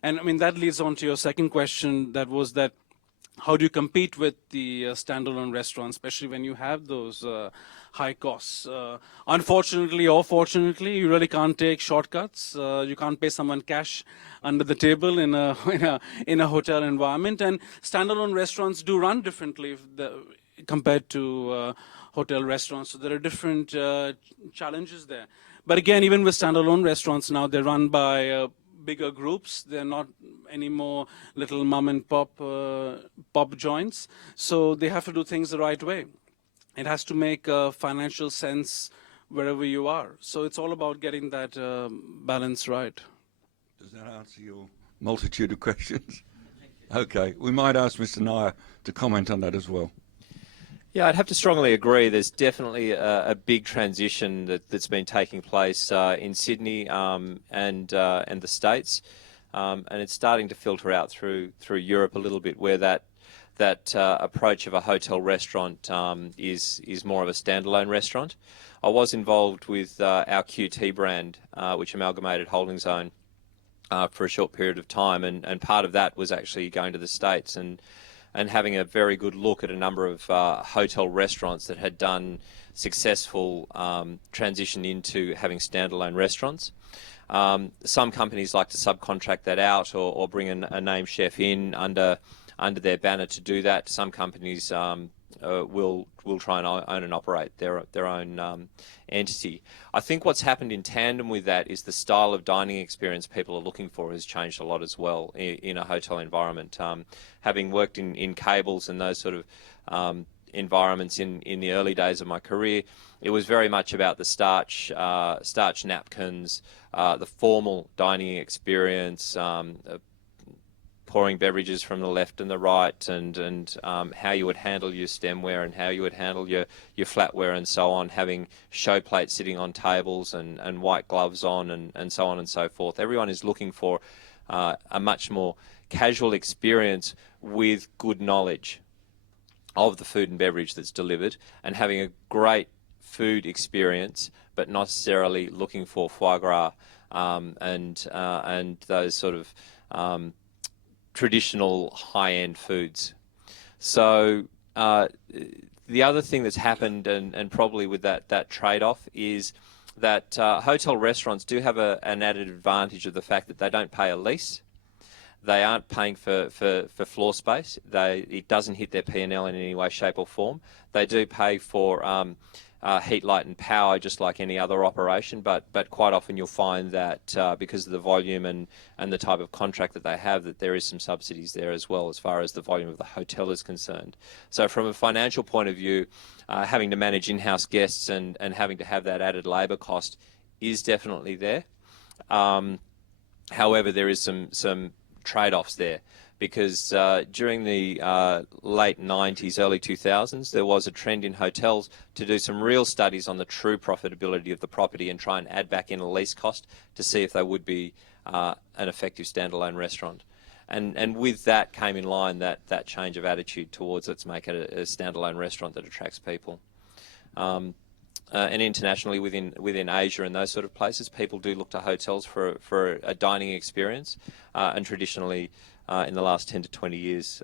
And I mean, that leads on to your second question, that was that how do you compete with the standalone restaurants, especially when you have those high costs? Unfortunately or fortunately, you really can't take shortcuts. You can't pay someone cash under the table in a in a hotel environment. And standalone restaurants do run differently compared to hotel restaurants. So there are different challenges there. But again, even with standalone restaurants now, they're run by bigger groups. They're not anymore little mom and pop joints. So they have to do things the right way. It has to make financial sense wherever you are. So it's all about getting that balance right. Does that answer your multitude of questions? Okay, we might ask Mr. Nyar to comment on that as well. Yeah, I'd have to strongly agree. There's definitely a big transition that's been taking place in Sydney and the States, and it's starting to filter out through Europe a little bit, where that approach of a hotel restaurant is more of a standalone restaurant. I was involved with our QT brand, which amalgamated Holdings Own, for a short period of time, and part of that was actually going to the States and having a very good look at a number of hotel restaurants that had done successful transition into having standalone restaurants. Some companies like to subcontract that out or bring a name chef in under their banner to do that. Some companies will try and own and operate their own entity. I think what's happened in tandem with that is the style of dining experience people are looking for has changed a lot as well in a hotel environment. Having worked in cables and those sort of environments in the early days of my career, it was very much about the starch napkins, the formal dining experience, pouring beverages from the left and the right, and how you would handle your stemware and how you would handle your flatware and so on, having show plates sitting on tables and white gloves on and so on and so forth. Everyone is looking for a much more casual experience with good knowledge of the food and beverage that's delivered, and having a great food experience, but not necessarily looking for foie gras and those sort of traditional high-end foods. So the other thing that's happened, and probably with that trade-off, is that hotel restaurants do have an added advantage of the fact that they don't pay a lease. They aren't paying for floor space. It doesn't hit their P&L in any way, shape or form. They do pay for heat, light and power just like any other operation, but quite often you'll find that because of the volume and the type of contract that they have, that there is some subsidies there as well as far as the volume of the hotel is concerned. So from a financial point of view, having to manage in-house guests and having to have that added labour cost is definitely there. However, there is some trade-offs there, because during the late 90s, early 2000s, there was a trend in hotels to do some real studies on the true profitability of the property and try and add back in a lease cost to see if they would be an effective standalone restaurant. And with that came in line that change of attitude towards let's make it a standalone restaurant that attracts people. And internationally, within Asia and those sort of places, people do look to hotels for a dining experience, and traditionally, in the last 10 to 20 years,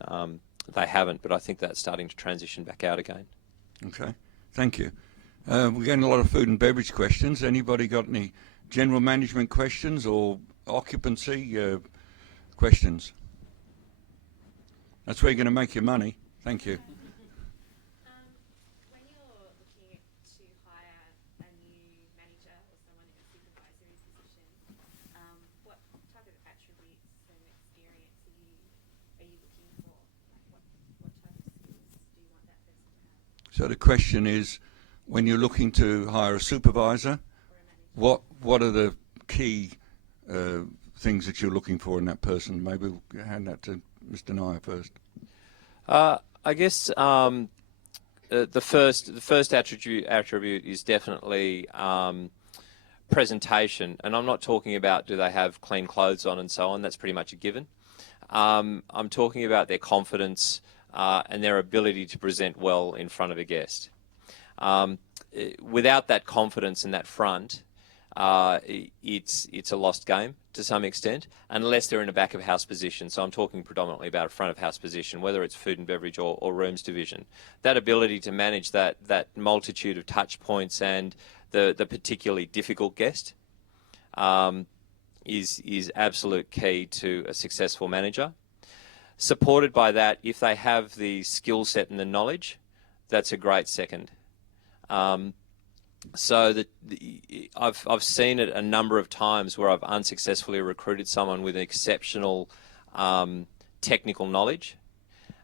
they haven't, but I think that's starting to transition back out again. Okay, thank you. We're getting a lot of food and beverage questions. Anybody got any general management questions or occupancy questions? That's where you're going to make your money. Thank you. When you're looking to hire a new manager or someone in a supervisory position, what type of attributes and experience are you looking for? Like what type of skills do you want that person to have? So the question is, when you're looking to hire a supervisor, what are the key things that you're looking for in that person? Maybe we'll hand that to Mr. Nyar first. I guess the first attribute is definitely presentation, and I'm not talking about do they have clean clothes on and so on. That's pretty much a given. I'm talking about their confidence and their ability to present well in front of a guest. Without that confidence in that front, it's a lost game to some extent, unless they're in a back of house position. So I'm talking predominantly about a front of house position, whether it's food and beverage or rooms division. That ability to manage that multitude of touch points and the particularly difficult guest is absolute key to a successful manager. Supported by that, if they have the skill set and the knowledge, that's a great second. So I've seen it a number of times where I've unsuccessfully recruited someone with exceptional technical knowledge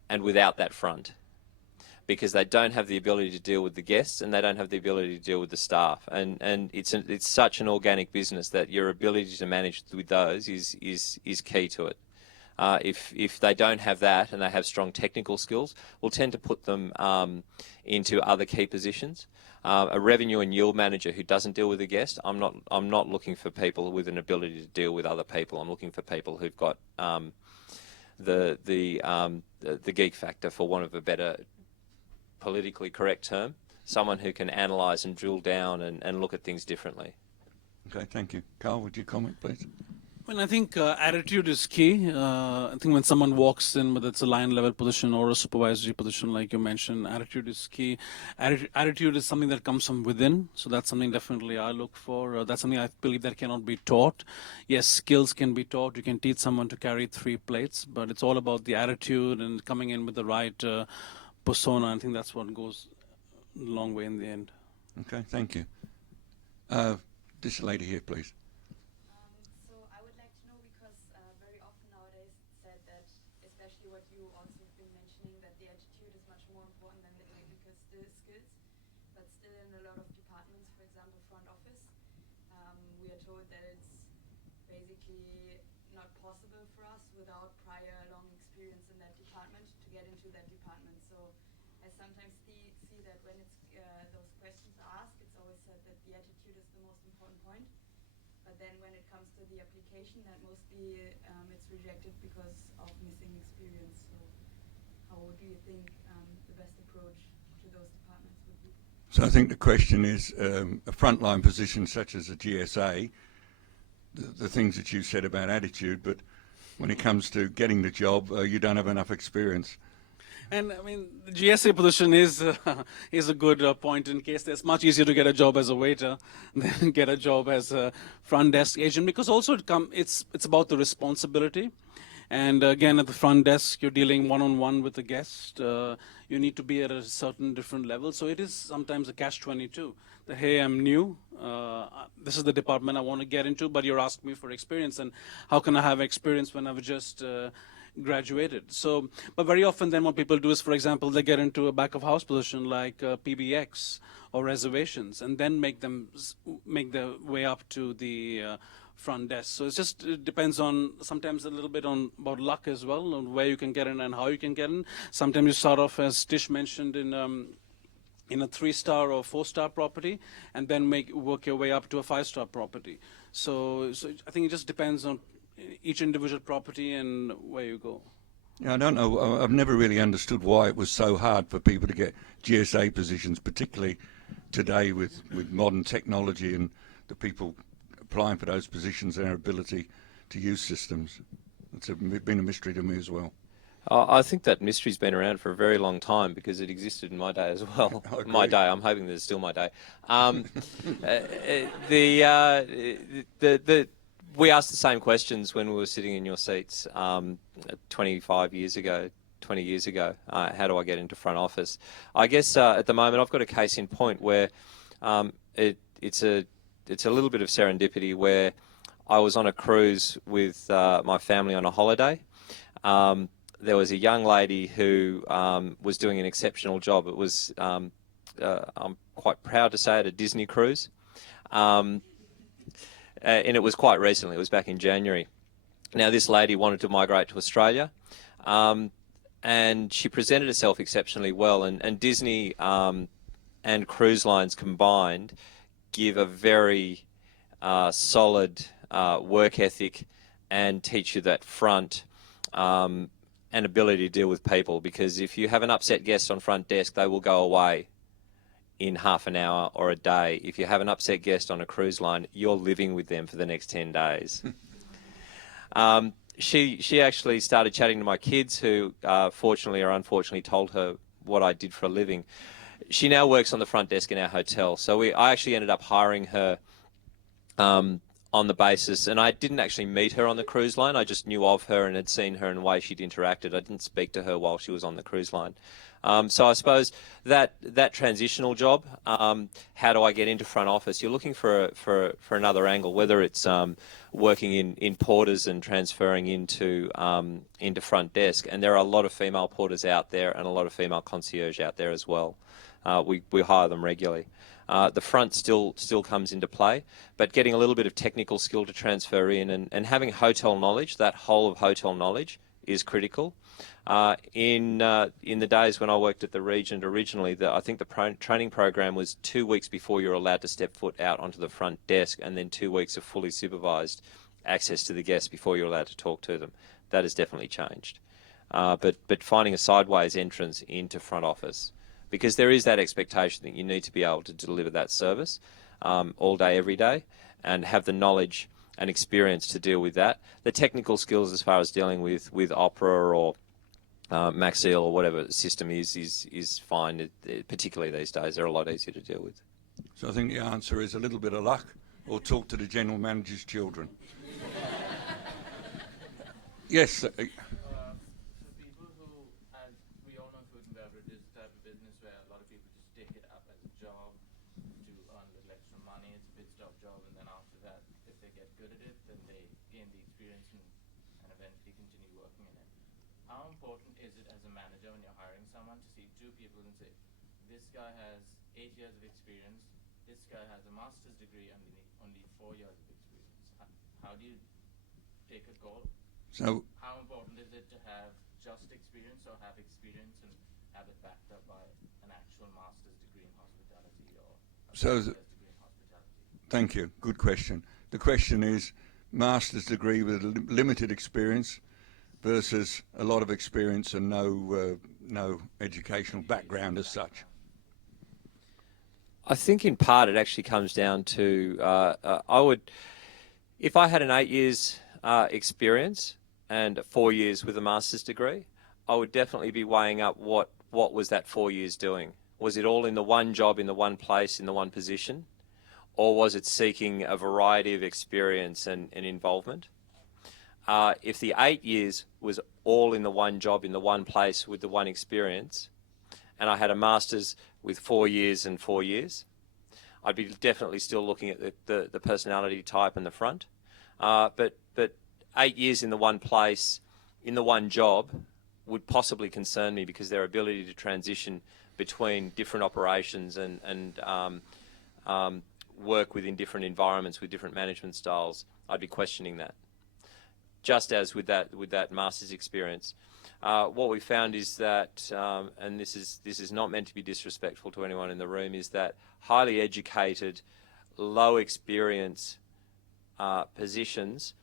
and without that front, because they don't have the ability to deal with the guests and they don't have the ability to deal with the staff. And it's such an organic business that your ability to manage with those is key to it. If they don't have that and they have strong technical skills, we'll tend to put them into other key positions. A revenue and yield manager who doesn't deal with a guest, I'm not looking for people with an ability to deal with other people. I'm looking for people who've got the geek factor, for want of a better politically correct term. Someone who can analyse and drill down and look at things differently. Okay, thank you. Carl, would you comment, please? I think attitude is key. I think when someone walks in, whether it's a line level position or a supervisory position, like you mentioned, attitude is key. Attitude is something that comes from within, so that's something definitely I look for. That's something I believe that cannot be taught. Yes, skills can be taught. You can teach someone to carry 3 plates, but it's all about the attitude and coming in with the right persona. I think that's what goes a long way in the end. Okay, thank you. This lady here, please. So I would like to know, because very often nowadays it's said that, especially what you also have been mentioning, that the attitude is much more important than the technical skills. But still, in a lot of departments, for example, front office, we are told that it's basically not possible for us without prior long experience in that department to get into that department. So I sometimes see that when it's those questions are asked, it's always said that the attitude is the most important point. But then when it comes to the application, that mostly it's rejected because of missing experience. So how do you think the best approach to those departments would be? So I think the question is, a frontline position such as a GSA, the things that you said about attitude, but when it comes to getting the job, you don't have enough experience. And I mean, the GSA position is a good point in case it's much easier to get a job as a waiter than get a job as a front desk agent, because also it's about the responsibility. And again, at the front desk, you're dealing one-on-one with the guest. You need to be at a certain different level. So it is sometimes a catch-22. Hey, I'm new. This is the department I want to get into, but you're asking me for experience. And how can I have experience when I've just graduated? So, but very often then what people do is, for example, they get into a back of house position like PBX or reservations, and then make their way up to the front desk. So it depends on sometimes a little bit on about luck as well, on where you can get in and how you can get in. Sometimes you start off, as Tish mentioned, in a 3-star or 4-star property, and then work your way up to a 5-star property. So I think it just depends on each individual property and where you go. Yeah, I don't know. I've never really understood why it was so hard for people to get GSA positions, particularly today with modern technology and the people applying for those positions and their ability to use systems. It's been a mystery to me as well. I think that mystery's been around for a very long time, because it existed in my day as well. My day. I'm hoping that it's still my day. We asked the same questions when we were sitting in your seats 25 years ago, 20 years ago. How do I get into front office? I guess at the moment I've got a case in point where it's a little bit of serendipity, where I was on a cruise with my family on a holiday. There was a young lady who was doing an exceptional job. It was, I'm quite proud to say, at a Disney cruise. And it was quite recently. It was back in January. Now, this lady wanted to migrate to Australia, and she presented herself exceptionally well. And Disney and cruise lines combined give a very solid work ethic and teach you that front and ability to deal with people. Because if you have an upset guest on front desk, they will go away in half an hour or a day. If you have an upset guest on a cruise line, you're living with them for the next 10 days. She actually started chatting to my kids, who fortunately or unfortunately told her what I did for a living. She now works on the front desk in our hotel. So I actually ended up hiring her on the basis, and I didn't actually meet her on the cruise line. I just knew of her and had seen her and the way she'd interacted. I didn't speak to her while she was on the cruise line. So I suppose that transitional job, how do I get into front office? You're looking for another angle, whether it's working in porters and transferring into front desk. And there are a lot of female porters out there and a lot of female concierge out there as well. We hire them regularly. The front still comes into play, but getting a little bit of technical skill to transfer in and having hotel knowledge, that whole of hotel knowledge, is critical. In the days when I worked at the Regent originally, I think the training program was 2 weeks before you're allowed to step foot out onto the front desk, and then 2 weeks of fully supervised access to the guests before you're allowed to talk to them. That has definitely changed. But finding a sideways entrance into front office, because there is that expectation that you need to be able to deliver that service all day, every day, and have the knowledge and experience to deal with that. The technical skills as far as dealing with Opera or Maxil or whatever the system is fine, particularly these days. They're a lot easier to deal with. So I think the answer is a little bit of luck, or talk to the general manager's children. Yes. So people who, as we all know, food and beverage is the type of business where a lot of people just take it up as a job to earn a little extra money. It's a pit stop job, and then after that, if they get good at it, then they gain the experience and eventually continue working in it. How important is it as a manager when you're hiring someone to see two people and say, this guy has 8 years of experience, this guy has a master's degree and only 4 years of experience? How do you take a call? So How important is it to have just experience, or have experience and have it backed up by an actual master's degree in hospitality or a bachelor's degree in hospitality? thank you. Good question. The question is master's degree with limited experience versus a lot of experience and no educational background as such. I think in part it actually comes down to if I had an 8 years experience and 4 years with a master's degree, I would definitely be weighing up what was that 4 years doing. Was it all in the one job, in the one place, in the one position? Or was it seeking a variety of experience and involvement? If the 8 years was all in the one job, in the one place, with the one experience, and I had a master's with 4 years and 4 years, I'd be definitely still looking at the personality type and the front. But 8 years in the one place, in the one job, would possibly concern me, because their ability to transition between different operations and work within different environments with different management styles, I'd be questioning that. Just as with that master's experience, what we found is that, and this is not meant to be disrespectful to anyone in the room, is that highly educated, low experience positions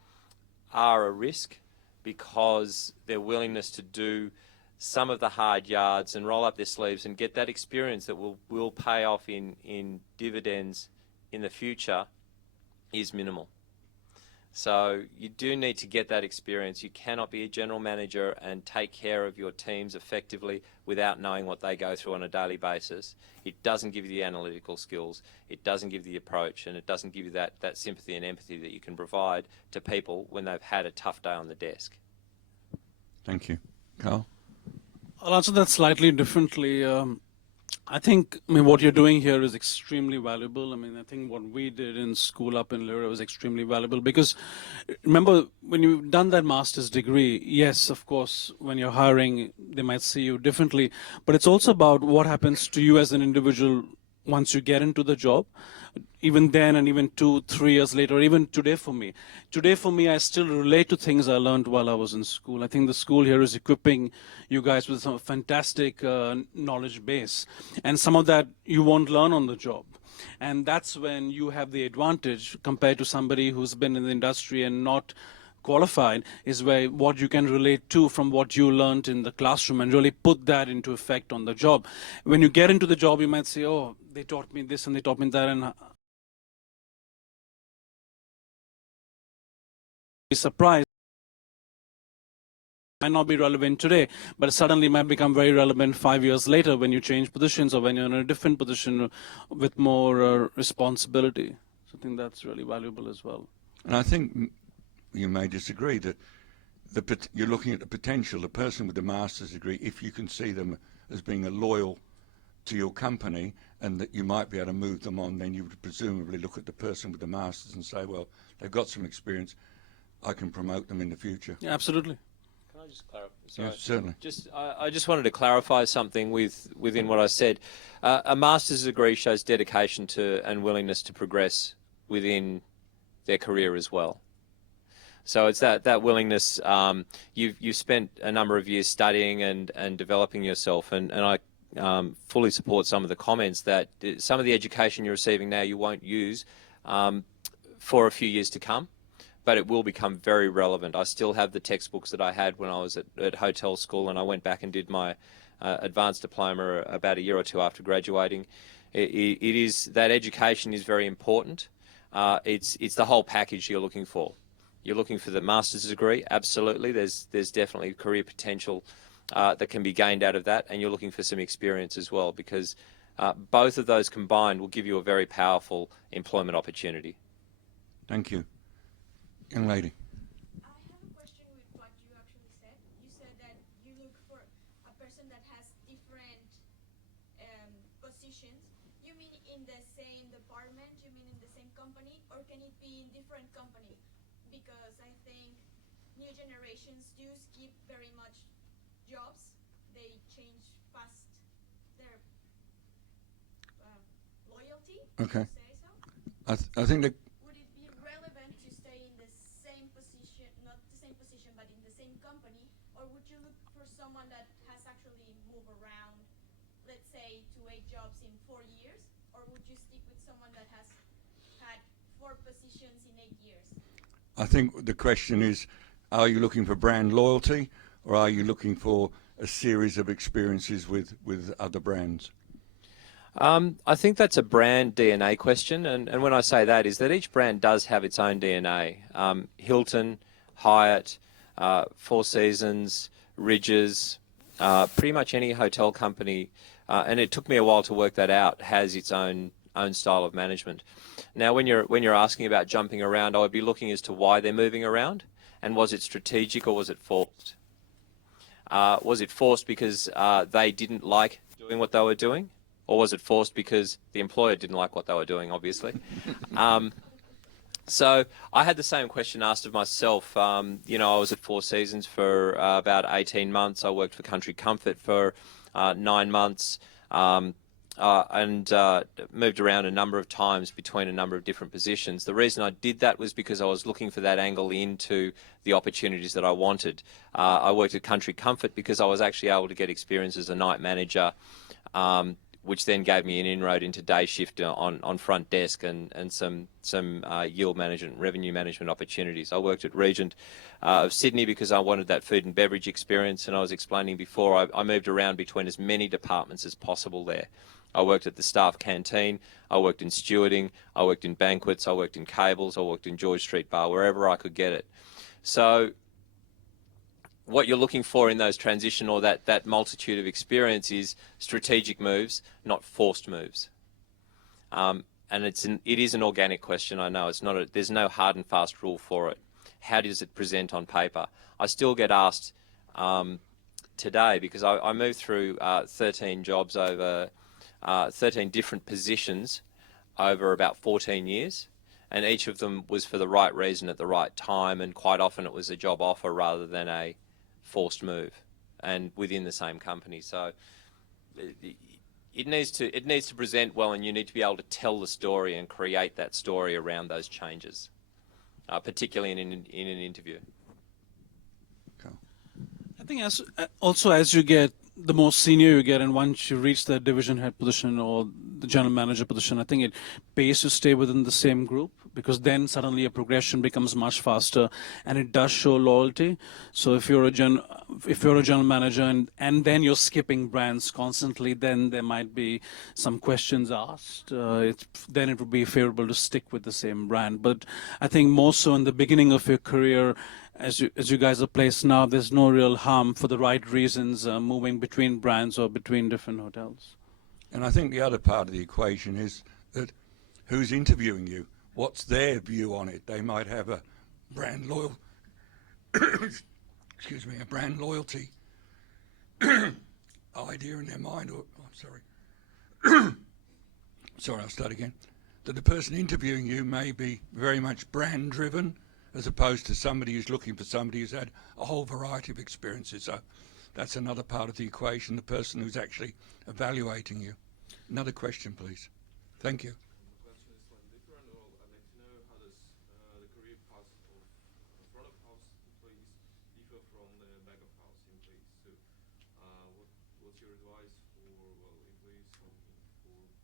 are a risk, because their willingness to do some of the hard yards and roll up their sleeves and get that experience that will pay off in dividends in the future is minimal. So you do need to get that experience. You cannot be a general manager and take care of your teams effectively without knowing what they go through on a daily basis. It doesn't give you the analytical skills, it doesn't give you the approach, and it doesn't give you that sympathy and empathy that you can provide to people when they've had a tough day on the desk. Thank you. Carl? I'll answer that slightly differently. I think, what you're doing here is extremely valuable. I think what we did in school up in Lyra was extremely valuable, because remember, when you've done that master's degree, yes, of course, when you're hiring, they might see you differently, but it's also about what happens to you as an individual once you get into the job. Even then, and even 2-3 years later, or even today for me, I still relate to things I learned while I was in school. I think the school here is equipping you guys with some fantastic knowledge base, and some of that you won't learn on the job. And that's when you have the advantage compared to somebody who's been in the industry and not qualified is where what you can relate to from what you learned in the classroom and really put that into effect on the job. When you get into the job, you might say, oh, they taught me this and they taught me that, and be surprised. Might not be relevant today, but suddenly might become very relevant 5 years later when you change positions or when you're in a different position with more responsibility. So I think that's really valuable as well. And I think you may disagree that you're looking at the potential, the person with the master's degree, if you can see them as being a loyal to your company and that you might be able to move them on, then you would presumably look at the person with the master's and say, well, they've got some experience, I can promote them in the future. Yeah, absolutely. Can I just clarify? Sorry. Yes, certainly. I just wanted to clarify something within what I said. A master's degree shows dedication to and willingness to progress within their career as well. So it's that willingness. You've spent a number of years studying and developing yourself, and I fully support some of the comments that some of the education you're receiving now you won't use for a few years to come, but it will become very relevant. I still have the textbooks that I had when I was at hotel school, and I went back and did my advanced diploma about a year or two after graduating. It is that education is very important. It's the whole package you're looking for. You're looking for the master's degree, absolutely. There's definitely career potential that can be gained out of that, and you're looking for some experience as well, because both of those combined will give you a very powerful employment opportunity. Thank you. Young lady. I have a question with what you actually said. You said that you look for a person that has different positions. You mean in the same department? You mean in the same company? Or can it be in different company? Because I think new generations do skip very much jobs. They change fast their loyalty. Okay. To say so. I think that Would it be relevant to stay in the same position, not the same position, but in the same company, or would you look for someone that has actually moved around, let's say, to 8 jobs in 4 years, or would you stick with someone that has had 4 positions in 8 years? I think the question is, are you looking for brand loyalty, or are you looking for a series of experiences with other brands? I think that's a brand DNA question, and when I say that is that each brand does have its own DNA. Hilton, Hyatt, Four Seasons, Rydges, pretty much any hotel company, and it took me a while to work that out, has its own style of management. Now, when you're asking about jumping around, I would be looking as to why they're moving around, and was it strategic or was it forced? Was it forced because they didn't like doing what they were doing? Or was it forced because the employer didn't like what they were doing, obviously? So I had the same question asked of myself. You know, I was at Four Seasons for about 18 months. I worked for Country Comfort for 9 months and moved around a number of times between a number of different positions. The reason I did that was because I was looking for that angle into the opportunities that I wanted. I worked at Country Comfort because I was actually able to get experience as a night manager, which then gave me an inroad into day shift on front desk and some yield management, revenue management opportunities. I worked at Regent of Sydney because I wanted that food and beverage experience, and I was explaining before, I moved around between as many departments as possible there. I worked at the staff canteen, I worked in stewarding, I worked in banquets, I worked in cables, I worked in George Street Bar, wherever I could get it. So what you're looking for in those transition or that multitude of experience is strategic moves, not forced moves. And it is an organic question, I know. There's no hard and fast rule for it. How does it present on paper? I still get asked today because I moved through 13 jobs over 13 different positions over about 14 years. And each of them was for the right reason at the right time, and quite often it was a job offer rather than a forced move, and within the same company. So it needs to present well, and you need to be able to tell the story and create that story around those changes, particularly in an interview. Okay. I think also as you get the more senior you get, and once you reach the division head position or the general manager position, I think it pays to stay within the same group, because then suddenly your progression becomes much faster, and it does show loyalty. So if you're a general manager and then you're skipping brands constantly, then there might be some questions asked. Then it would be favorable to stick with the same brand. But I think more so in the beginning of your career, as you guys are placed now, there's no real harm for the right reasons moving between brands or between different hotels. And I think the other part of the equation is that who's interviewing you? What's their view on it? They might have a brand excuse me, a brand loyalty idea in their mind, or sorry, I'll start again. That the person interviewing you may be very much brand driven, as opposed to somebody who's looking for somebody who's had a whole variety of experiences. So that's another part of the equation, the person who's actually evaluating you. Another question, please. Thank you. The question is slightly different. Well, I'd like to know how does the career path of front of house employees differ from the back of house employees? So, what's your advice for employees for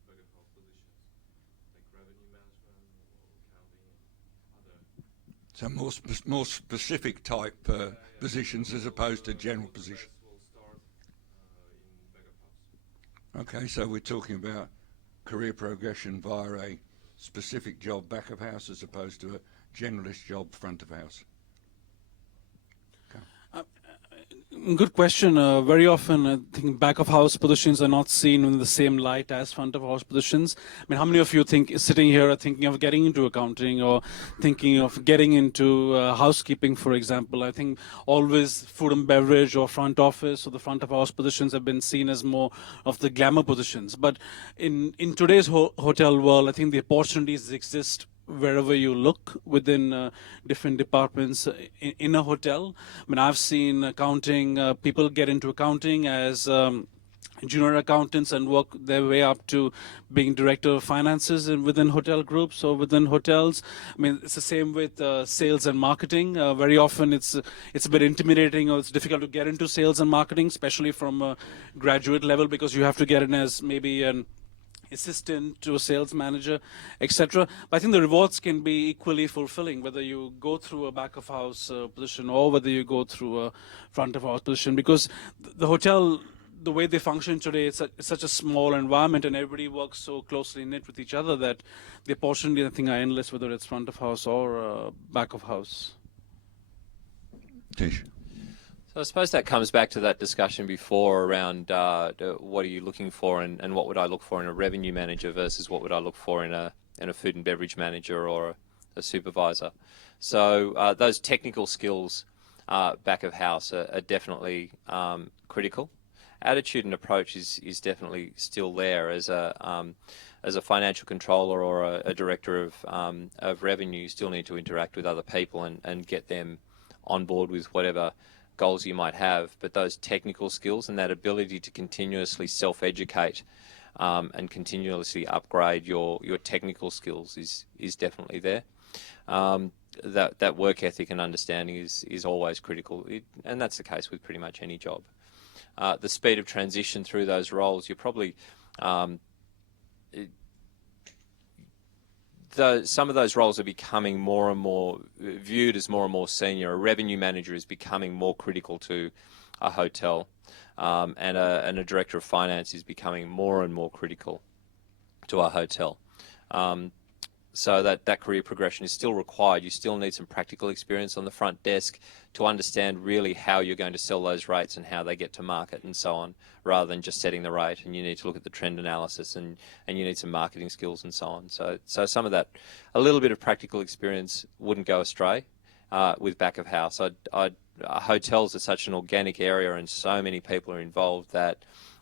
back of house positions, like revenue management or accounting, other? So more specific type positions as opposed to general positions. Will start in back of house. Okay, so we're talking about career progression via a specific job back of house as opposed to a generalist job front of house. Good question. Very often, I think back of house positions are not seen in the same light as front of house positions. I mean, how many of you sitting here are thinking of getting into accounting or thinking of getting into housekeeping, for example? I think always food and beverage or front office or the front of house positions have been seen as more of the glamour positions. But in today's hotel world, I think the opportunities exist wherever you look within different departments in a hotel. I mean, I've seen accounting, people get into accounting as junior accountants and work their way up to being director of finances within hotel groups or within hotels. I mean, it's the same with sales and marketing. Very often it's a bit intimidating, or it's difficult to get into sales and marketing, especially from a graduate level, because you have to get in as maybe an assistant to a sales manager, etc. But I think the rewards can be equally fulfilling, whether you go through a back of house position or whether you go through a front of house position, because the hotel, the way they function today, it's such a small environment and everybody works so closely knit with each other that the opportunities, I think, are endless, whether it's front of house or back of house. Tish. So I suppose that comes back to that discussion before around what are you looking for, and what would I look for in a revenue manager versus what would I look for in a food and beverage manager or a supervisor. So those technical skills back of house are definitely critical. Attitude and approach is definitely still there. As a financial controller or a director of revenue, you still need to interact with other people and get them on board with whatever goals you might have. But those technical skills and that ability to continuously self-educate and continuously upgrade your technical skills is definitely there. That work ethic and understanding is always critical, and that's the case with pretty much any job. The speed of transition through those roles, you're probably some of those roles are becoming more and more viewed as more and more senior. A revenue manager is becoming more critical to a hotel, and a director of finance is becoming more and more critical to a hotel. So that career progression is still required. You still need some practical experience on the front desk to understand really how you're going to sell those rates and how they get to market and so on, rather than just setting the rate. And you need to look at the trend analysis, and you need some marketing skills and so on. So some of that, a little bit of practical experience wouldn't go astray with back of house. Hotels are such an organic area and so many people are involved that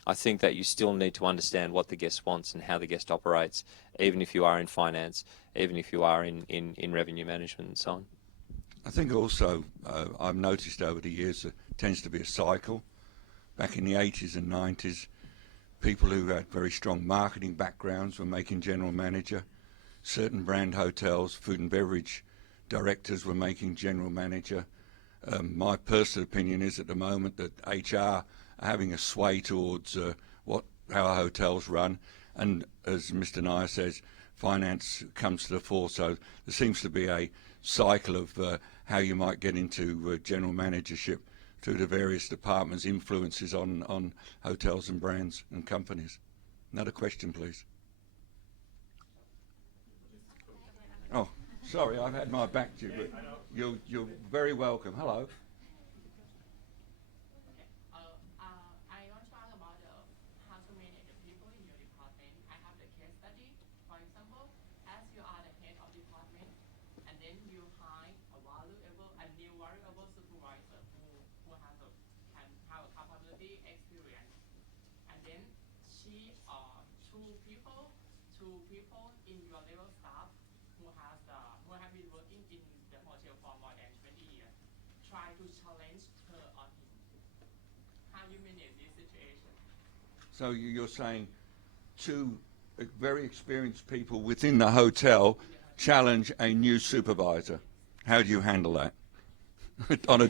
I think that you still need to understand what the guest wants and how the guest operates, even if you are in finance, even if you are in revenue management and so on. I think also I've noticed over the years there tends to be a cycle. Back in the 80s and 90s, people who had very strong marketing backgrounds were making general manager. Certain brand hotels, food and beverage directors were making general manager. My personal opinion is at the moment that HR are having a sway towards how our hotels run, and as Mr. Nyar says, finance comes to the fore. So there seems to be a cycle of how you might get into general managership through the various departments' influences on hotels and brands and companies. Another question, please. Oh, sorry, I've had my back to you, but you're very welcome. Hello. I want to ask about how to manage the people in your department. I have the case study. For example, as you are the head of department, and then you hire a new valuable supervisor who has can have a capability, experience, and then she or two people in your level staff who have been working in the hotel for more than 20 years, try to challenge her or him. How you manage this situation? So you're saying two very experienced people within the hotel challenge a new supervisor. How do you handle that? on a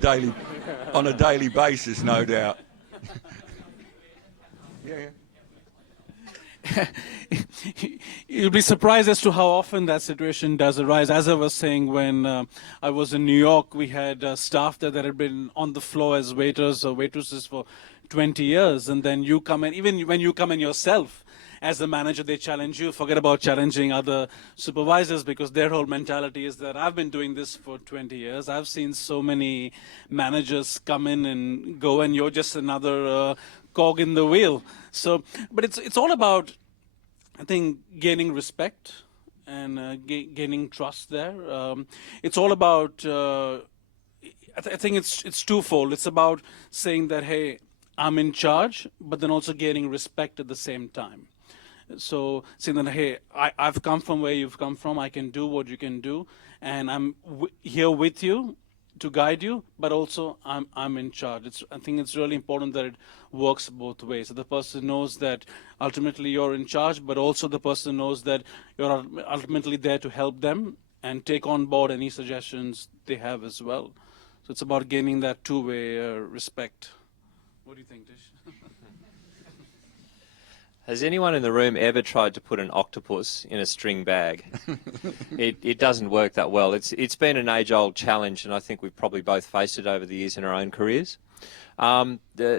daily basis, no doubt. Yeah. You'll be surprised as to how often that situation does arise. As I was saying, when I was in New York, we had staff there that had been on the floor as waiters or waitresses for 20 years, and then you come in, even when you come in yourself as a manager, they challenge you. Forget about challenging other supervisors, because their whole mentality is that I've been doing this for 20 years. I've seen so many managers come in and go, and you're just another cog in the wheel. So, but it's all about, I think, gaining respect and gaining trust there. It's all about, I think it's twofold. It's about saying that, hey, I'm in charge, but then also gaining respect at the same time. So saying that, hey, I've come from where you've come from, I can do what you can do, and I'm here with you to guide you, but also I'm in charge. I think it's really important that it works both ways. So the person knows that ultimately you're in charge, but also the person knows that you're ultimately there to help them and take on board any suggestions they have as well. So it's about gaining that two-way respect. What do you think, Tish? Has anyone in the room ever tried to put an octopus in a string bag? It doesn't work that well. It's been an age-old challenge, and I think we've probably both faced it over the years in our own careers.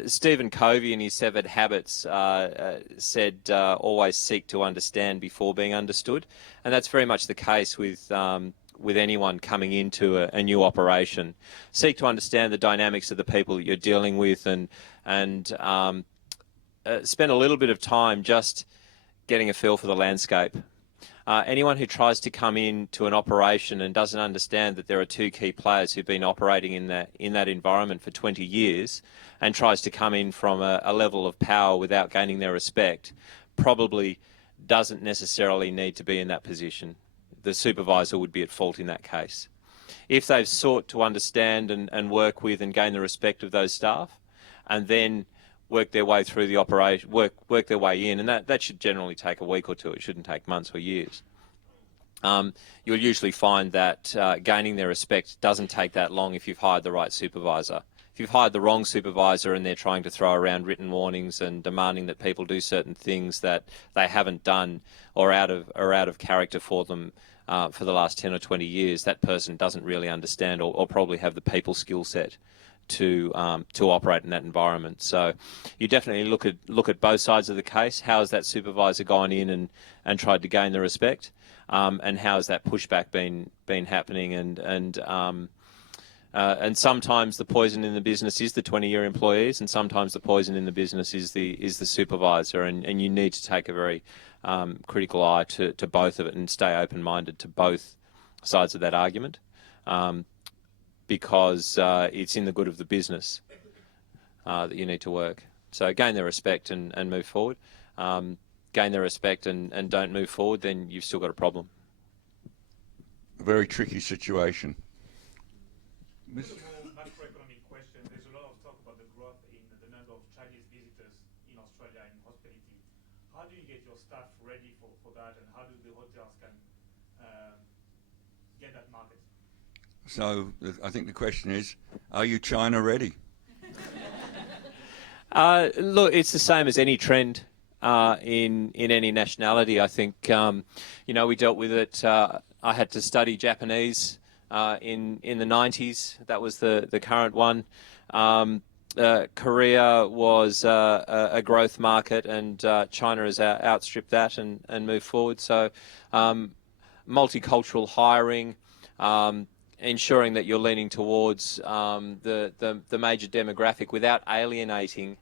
Stephen Covey in his Severed Habits said, always seek to understand before being understood. And that's very much the case with anyone coming into a new operation. Seek to understand the dynamics of the people that you're dealing with, and spend a little bit of time just getting a feel for the landscape. Anyone who tries to come into an operation and doesn't understand that there are two key players who've been operating in that environment for 20 years and tries to come in from a level of power without gaining their respect probably doesn't necessarily need to be in that position. The supervisor would be at fault in that case. If they've sought to understand and work with and gain the respect of those staff, and then work their way through the operation, work their way in, and that should generally take a week or two. It shouldn't take months or years. You'll usually find that gaining their respect doesn't take that long if you've hired the right supervisor. If you've hired the wrong supervisor and they're trying to throw around written warnings and demanding that people do certain things that they haven't done or out of character for them for the last 10 or 20 years, that person doesn't really understand or probably have the people skill set to operate in that environment. So you definitely look at both sides of the case. How has that supervisor gone in and tried to gain the respect, and how has that pushback been happening? And sometimes the poison in the business is the 20-year employees, and sometimes the poison in the business is the supervisor. And you need to take a very critical eye to both of it and stay open-minded to both sides of that argument. Because it's in the good of the business that you need to work. So gain their respect and move forward. Gain their respect and don't move forward, then you've still got a problem. A very tricky situation. First of all, macroeconomic question. There's a lot of talk about the growth in the number of Chinese visitors in Australia in hospitality. How do you get your staff ready for that, and how do the hotels can get that market? So I think the question is, are you China ready? Look, it's the same as any trend in any nationality. I think we dealt with it. I had to study Japanese in the 90s. That was the current one. Korea was a growth market, and China has outstripped that and moved forward. So multicultural hiring, ensuring that you're leaning towards the major demographic without alienating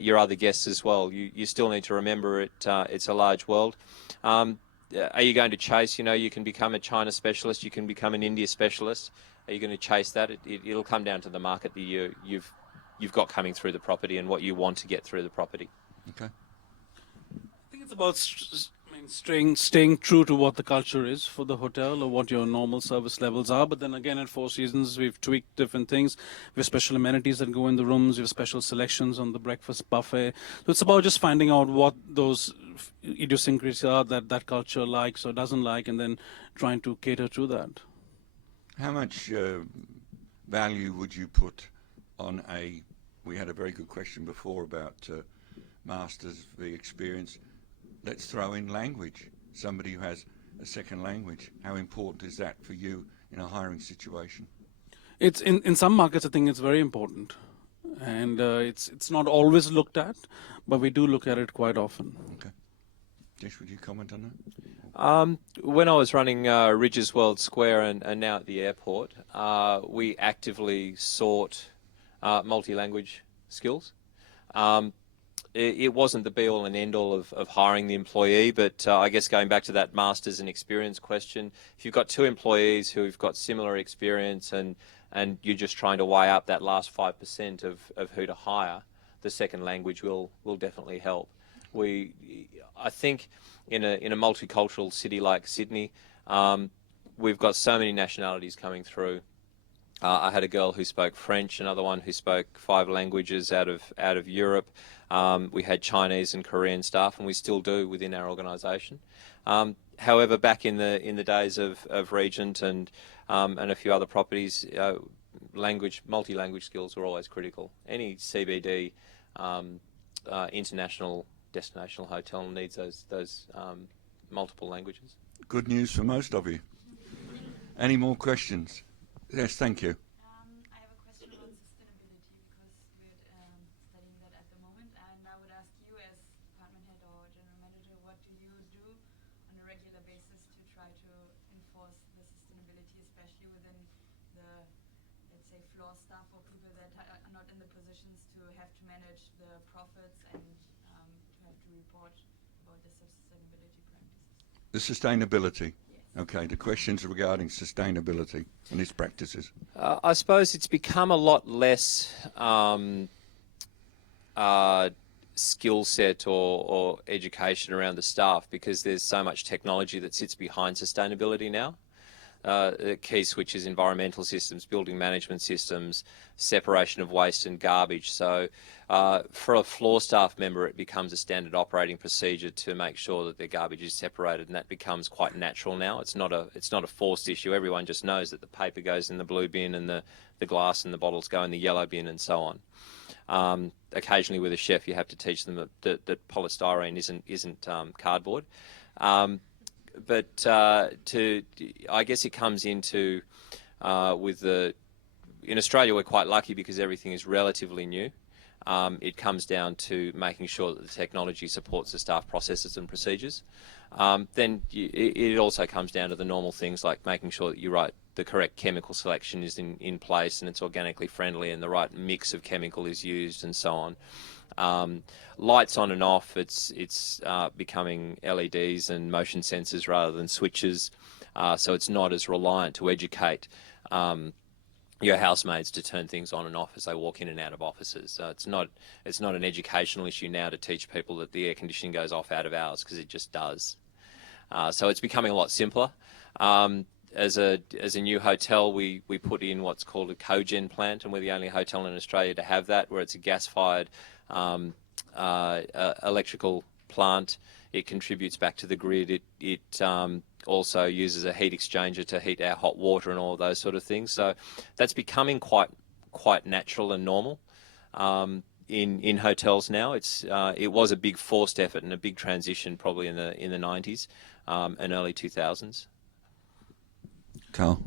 your other guests as well. You still need to remember it's a large world. Are you going to chase? You can become a China specialist. You can become an India specialist. Are you going to chase that? It'll come down to the market that you've got coming through the property and what you want to get through the property. Okay. I think it's about staying true to what the culture is for the hotel or what your normal service levels are. But then again, at Four Seasons, we've tweaked different things. We have special amenities that go in the rooms. We have special selections on the breakfast buffet. So it's about just finding out what those idiosyncrasies are that culture likes or doesn't like, and then trying to cater to that. How much value would you put on we had a very good question before about masters, the experience. Let's throw in language. Somebody who has a second language. How important is that for you in a hiring situation? It's in some markets, I think it's very important. And it's not always looked at, but we do look at it quite often. Okay. Tish, would you comment on that? When I was running Rydges World Square and now at the airport, we actively sought multi-language skills. It wasn't the be-all and end-all of hiring the employee, but I guess going back to that masters and experience question, if you've got two employees who've got similar experience and you're just trying to weigh up that last 5% of who to hire, the second language will definitely help. I think in a multicultural city like Sydney, we've got so many nationalities coming through. I had a girl who spoke French, another one who spoke 5 languages out of Europe. We had Chinese and Korean staff, and we still do within our organisation. However, back in the days of Regent and a few other properties, multi-language skills were always critical. Any CBD international destinational hotel needs those multiple languages. Good news for most of you. Any more questions? Yes, thank you. I have a question about sustainability because we're studying that at the moment, and I would ask you as department head or general manager, what do you do on a regular basis to try to enforce the sustainability, especially within the, let's say, floor staff or people that are not in the positions to have to manage the profits and to have to report about the sustainability practices? The sustainability. Okay, the questions regarding sustainability and its practices. I suppose it's become a lot less skill set or education around the staff because there's so much technology that sits behind sustainability now. Key switches, environmental systems, building management systems, separation of waste and garbage. So for a floor staff member, it becomes a standard operating procedure to make sure that their garbage is separated, and that becomes quite natural now. It's not a forced issue. Everyone just knows that the paper goes in the blue bin and the glass and the bottles go in the yellow bin and so on. Occasionally with a chef, you have to teach them that polystyrene isn't cardboard. But I guess it comes into in Australia we're quite lucky because everything is relatively new. It comes down to making sure that the technology supports the staff processes and procedures. Then it also comes down to the normal things like making sure that the correct chemical selection is in place and it's organically friendly and the right mix of chemical is used and so on. Lights on and off, it's becoming LEDs and motion sensors rather than switches, so it's not as reliant to educate your housemates to turn things on and off as they walk in and out of offices. So it's not an educational issue now to teach people that the air conditioning goes off out of hours, because it just does. So it's becoming a lot simpler. As a new hotel, we put in what's called a cogen plant, and we're the only hotel in Australia to have that, where it's a gas-fired electrical plant. It contributes back to the grid. It also uses a heat exchanger to heat our hot water and all of those sort of things. So that's becoming quite natural and normal. in hotels now. It was a big forced effort and a big transition probably in the 90s and early 2000s. Carl?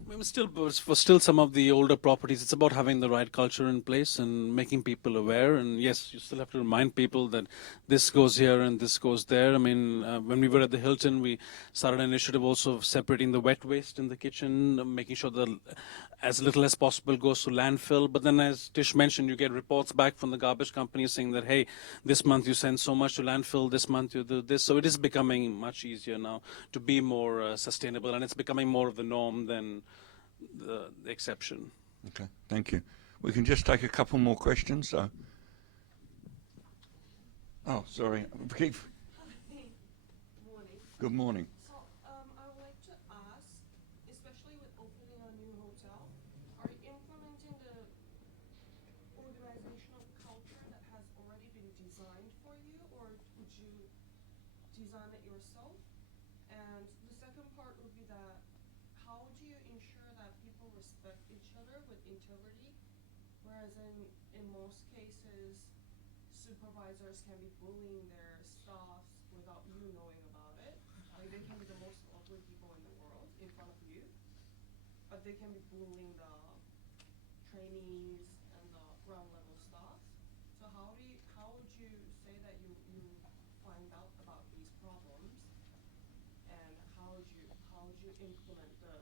For still some of the older properties, it's about having the right culture in place and making people aware. And yes, you still have to remind people that this goes here and this goes there. I mean, when we were at the Hilton, we started an initiative also of separating the wet waste in the kitchen, making sure that as little as possible goes to landfill. But then, as Tish mentioned, you get reports back from the garbage companies saying that, hey, this month you send so much to landfill, this month you do this. So it is becoming much easier now to be more sustainable, and it's becoming more of the norm than the exception. Okay, thank you. We can just take a couple more questions. So. Oh, sorry. Morning. Good morning. So, I would like to ask, especially with opening a new hotel, are you implementing the organizational culture that has already been designed for you, or would you design it yourself? And the second part would be that, how do you ensure that people respect each other with integrity, whereas in most cases, supervisors can be bullying their staff without you knowing about it. Like, they can be the most ugly people in the world in front of you, but they can be bullying the trainees and the ground level staff. So how would you say that you find out about these problems, and how would you implement the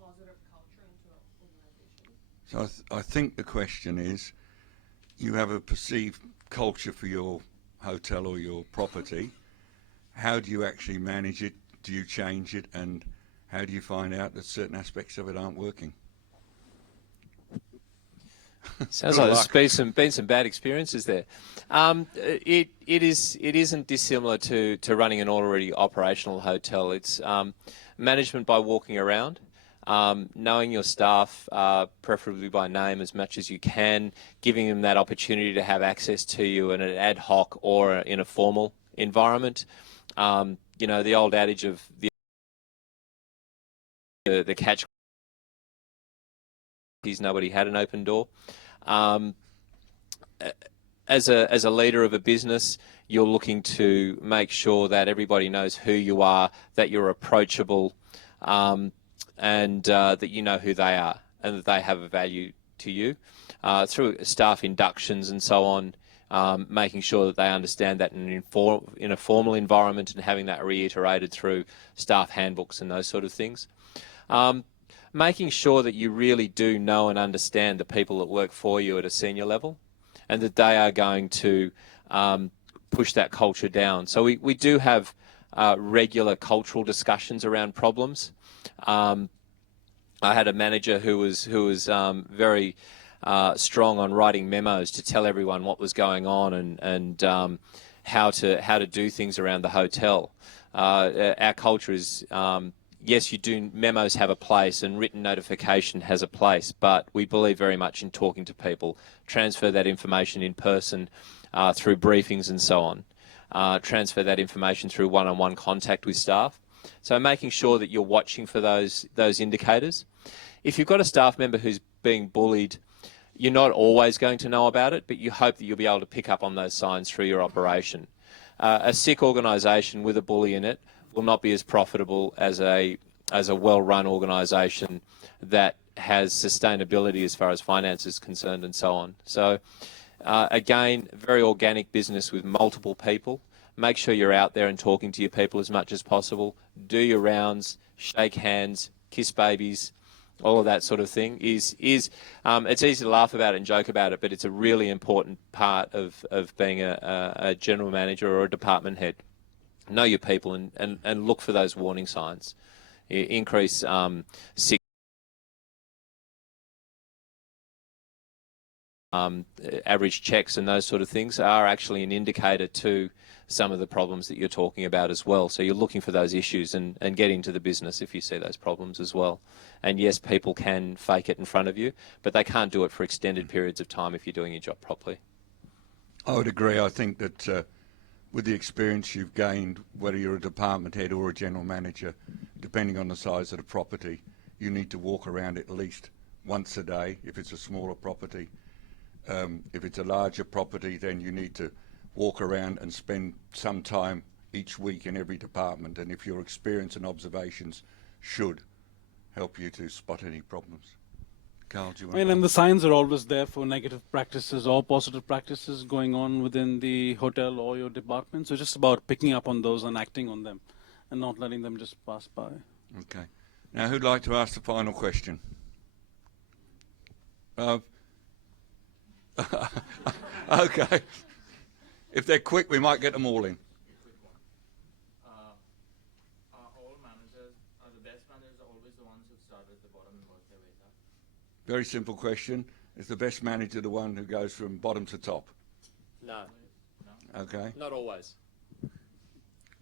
positive culture into an organization? So I think the question is, you have a perceived culture for your hotel or your property. How do you actually manage it? Do you change it? And how do you find out that certain aspects of it aren't working? Sounds like there's been some bad experiences there. It isn't dissimilar to running an already operational hotel. It's management by walking around, knowing your staff, preferably by name as much as you can, giving them that opportunity to have access to you in an ad hoc or in a formal environment. You know, the old adage of the catch is nobody had an open door. As a leader of a business, you're looking to make sure that everybody knows who you are, that you're approachable, and that you know who they are and that they have a value to you. Through staff inductions and so on, making sure that they understand that in a formal environment and having that reiterated through staff handbooks and those sort of things. Making sure that you really do know and understand the people that work for you at a senior level, and that they are going to push that culture down. So we do have regular cultural discussions around problems. I had a manager who was very strong on writing memos to tell everyone what was going on and how to do things around the hotel. Our culture is, yes, memos have a place and written notification has a place, but we believe very much in talking to people, transfer that information in person through briefings and so on, transfer that information through one-on-one contact with staff. So making sure that you're watching for those indicators. If you've got a staff member who's being bullied, you're not always going to know about it, but you hope that you'll be able to pick up on those signs through your operation. A sick organisation with a bully in it will not be as profitable as a well-run organisation that has sustainability as far as finance is concerned and so on. So again, very organic business with multiple people. Make sure you're out there and talking to your people as much as possible. Do your rounds, shake hands, kiss babies, all of that sort of thing. It's easy to laugh about it and joke about it, but it's a really important part of being a general manager or a department head. Know your people and look for those warning signs. Increase sick. Average checks and those sort of things are actually an indicator to some of the problems that you're talking about as well. So you're looking for those issues and get into the business if you see those problems as well. And yes, people can fake it in front of you, but they can't do it for extended periods of time if you're doing your job properly. I would agree. I think that with the experience you've gained, whether you're a department head or a general manager, depending on the size of the property, you need to walk around it at least once a day if it's a smaller property, if it's a larger property, then you need to walk around and spend some time each week in every department, and if your experience and observations should help you to spot any problems. Carl, do you I want mean, to? and the signs are always there for negative practices or positive practices going on within the hotel or your department. So it's just about picking up on those and acting on them and not letting them just pass by. Okay. Now, who'd like to ask the final question? Okay. If they're quick, we might get them all in. Are all managers, are the best managers always the ones who start at the bottom and work their ways up? Very simple question. Is the best manager the one who goes from bottom to top? No, Okay. not always.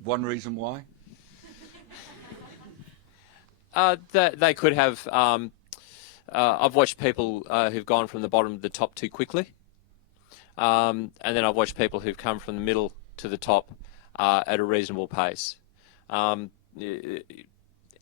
One reason why? That they could have. I've watched people who've gone from the bottom to the top too quickly, and then I've watched people who've come from the middle to the top at a reasonable pace.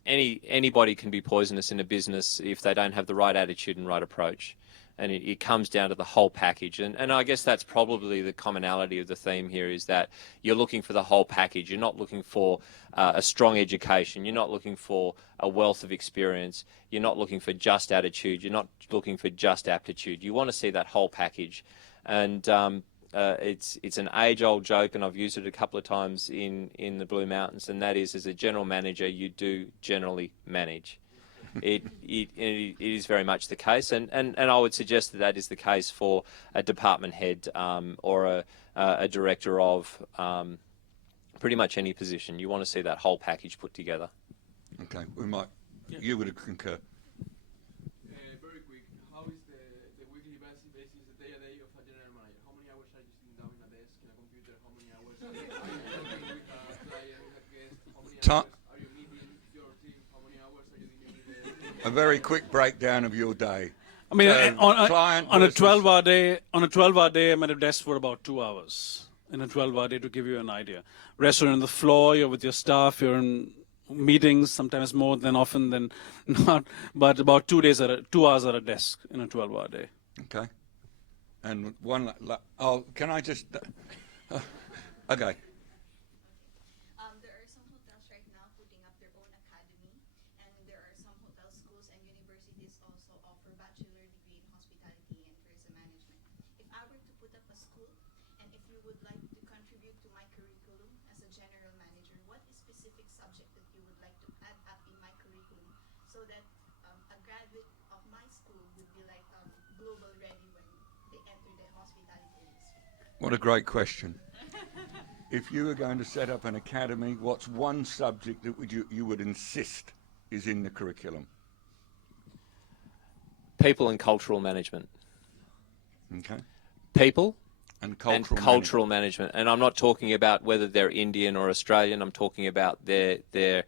Anybody can be poisonous in a business if they don't have the right attitude and right approach. And it comes down to the whole package. And I guess that's probably the commonality of the theme here, is that you're looking for the whole package. You're not looking for a strong education. You're not looking for a wealth of experience. You're not looking for just attitude. You're not looking for just aptitude. You want to see that whole package. And it's an age-old joke, and I've used it a couple of times in the Blue Mountains, and that is, as a general manager, you do generally manage. It is very much the case, and I would suggest that that is the case for a department head or a director of pretty much any position. You want to see that whole package put together. Okay, we might. Yeah. You would concur. Very quick, how is the weekly basis, the day-to-day of a general manager? How many hours are you sitting down in a desk, in a computer? How many hours are you working with a client, with a guest? How many hours are you meeting your team? How many hours are you dealing with A very quick breakdown of your day. I mean, client on a versus- 12-hour day, I'm at a desk for about 2 hours. In a 12-hour day, to give you an idea. Rest are on the floor. You're with your staff. You're in meetings, sometimes more than often than not. But about 2 hours at a desk in a 12-hour day. Okay. And one. Can I just? Okay. There are some hotels right now putting up their own academy, and there are some hotel schools and universities also offer bachelor degree in hospitality and tourism management. If I were to put up a school, and if you would like to contribute to my curriculum as a general manager, what is specific subject that you would like to add up in my curriculum so that a graduate of my school would be like global ready when they enter the hospitality industry? What a great question. If you were going to set up an academy, what's one subject that you would insist is in the curriculum? People and cultural management. Okay. People And and cultural management. And I'm not talking about whether they're Indian or Australian. I'm talking about their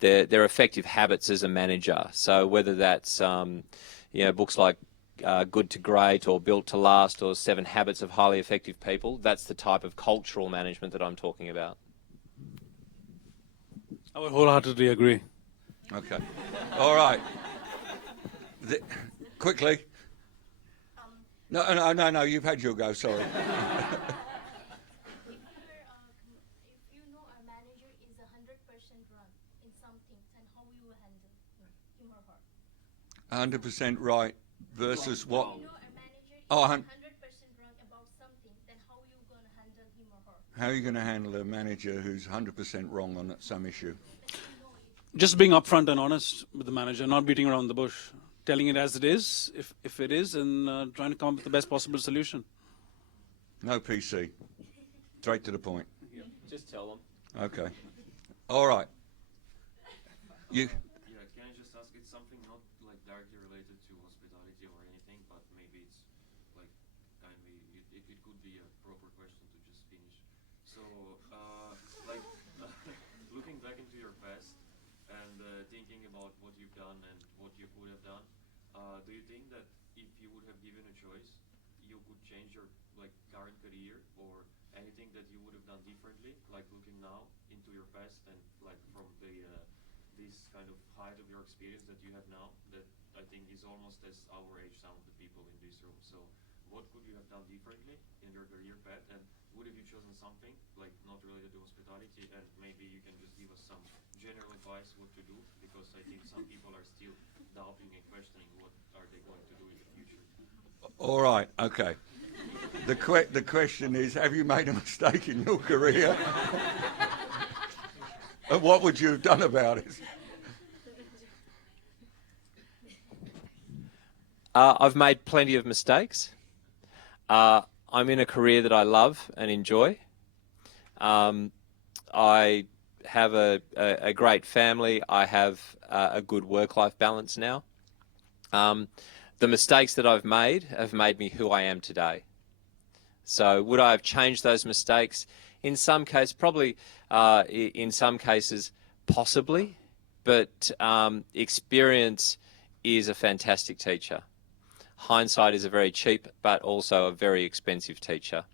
effective habits as a manager. So whether that's books like Good to Great or Built to Last or 7 Habits of Highly Effective People, that's the type of cultural management that I'm talking about. I would wholeheartedly agree. Okay. All right. Quickly. No. You've had your go. Sorry. If you know a manager is 100% wrong in something, then how you will handle him or her? 100% right versus what? If you know a manager is Oh, 100% wrong about something, then how you gonna handle him or her? How are you going to handle a manager who's 100% wrong on some issue? Just being upfront and honest with the manager, not beating around the bush, telling it as it is, if it is, and trying to come up with the best possible solution. No PC. Straight to the point. Just tell them. Okay. All right. You. Yeah, can I just ask, it's something not like directly related to hospitality or anything, but maybe it's like kindly, it could be a proper question to just finish. So, looking back into your past and thinking about what you've done and what you could have done, do you think that if you would have given a choice, you could change your current career or anything that you would have done differently, like looking now into your past and from the this kind of height of your experience that you have now, that I think is almost as our age, some of the people in this room. So what could you have done differently in your career path, and would have you chosen something like not related to hospitality, and maybe you can just give us some general advice what to do, because I think some people are still doubting and questioning what are they going to do in the future. All right, okay. The question is, have you made a mistake in your career? And what would you have done about it? I've made plenty of mistakes. I'm in a career that I love and enjoy. I have a great family. I have a good work-life balance now. The mistakes that I've made have made me who I am today. So would I have changed those mistakes? In some cases, probably. In some cases, possibly. But experience is a fantastic teacher. Hindsight is a very cheap but also a very expensive teacher.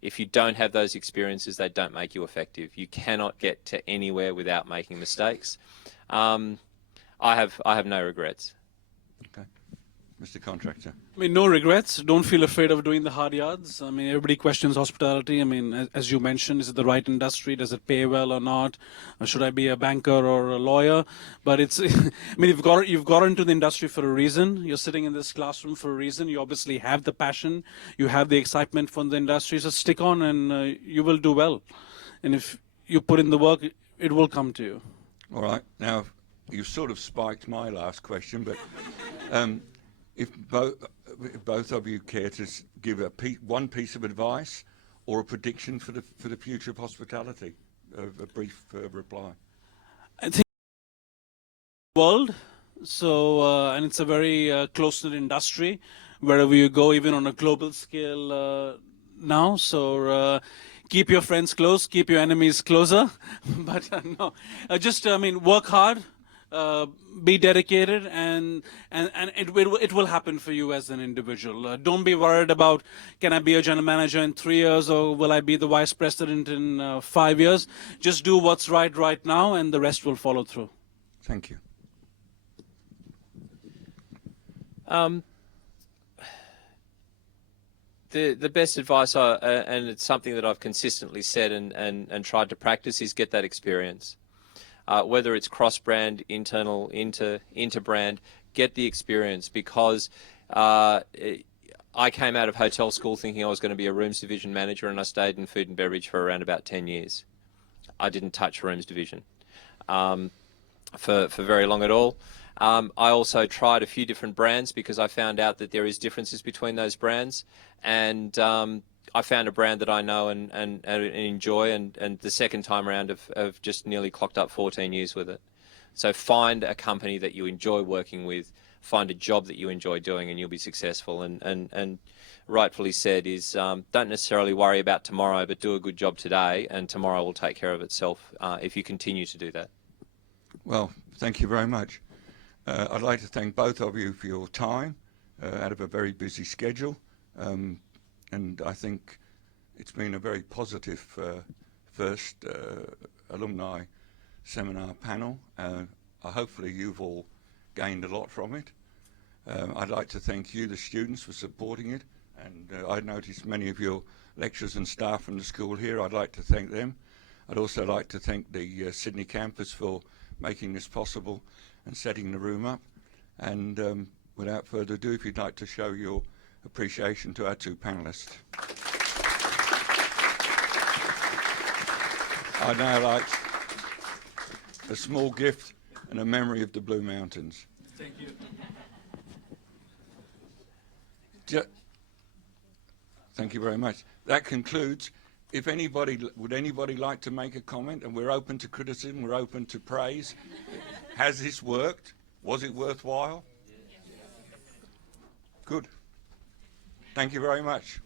If you don't have those experiences, they don't make you effective. You cannot get to anywhere without making mistakes. I have no regrets. Okay. Mr. Contractor. I mean, no regrets. Don't feel afraid of doing the hard yards. I mean, everybody questions hospitality. I mean, as you mentioned, is it the right industry? Does it pay well or not? Or should I be a banker or a lawyer? But it's, I mean, you've got into the industry for a reason. You're sitting in this classroom for a reason. You obviously have the passion. You have the excitement from the industry. So stick on and you will do well. And if you put in the work, it will come to you. All right. Now, you sort of spiked my last question, but if both of you care to give one piece of advice or a prediction for the future of hospitality, a brief reply. I think world. So and it's a very close-knit industry, wherever you go, even on a global scale now. So keep your friends close, keep your enemies closer. But no, I mean, work hard. Be dedicated, and it will happen for you as an individual. Don't be worried about, can I be a general manager in 3 years, or will I be the vice president in 5 years? Just do what's right now, and the rest will follow through. Thank you. The best advice, and it's something that I've consistently said and tried to practice, is get that experience. Whether it's cross-brand, internal, inter-brand, get the experience, because I came out of hotel school thinking I was going to be a rooms division manager, and I stayed in food and beverage for around about 10 years. I didn't touch rooms division for very long at all. I also tried a few different brands because I found out that there is differences between those brands, and I found a brand that I know and enjoy, and the second time around I've just nearly clocked up 14 years with it. So find a company that you enjoy working with, find a job that you enjoy doing, and you'll be successful. And rightfully said is, don't necessarily worry about tomorrow, but do a good job today, and tomorrow will take care of itself if you continue to do that. Well, thank you very much. I'd like to thank both of you for your time out of a very busy schedule. And I think it's been a very positive first alumni seminar panel. Hopefully you've all gained a lot from it. I'd like to thank you, the students, for supporting it. And I noticed many of your lecturers and staff from the school here. I'd like to thank them. I'd also like to thank the Sydney campus for making this possible and setting the room up. And without further ado, if you'd like to show your appreciation to our two panellists. I'd now like a small gift and a memory of the Blue Mountains. Thank you. Thank you very much. That concludes. If would anybody like to make a comment? And we're open to criticism, we're open to praise. Has this worked? Was it worthwhile? Good. Thank you very much.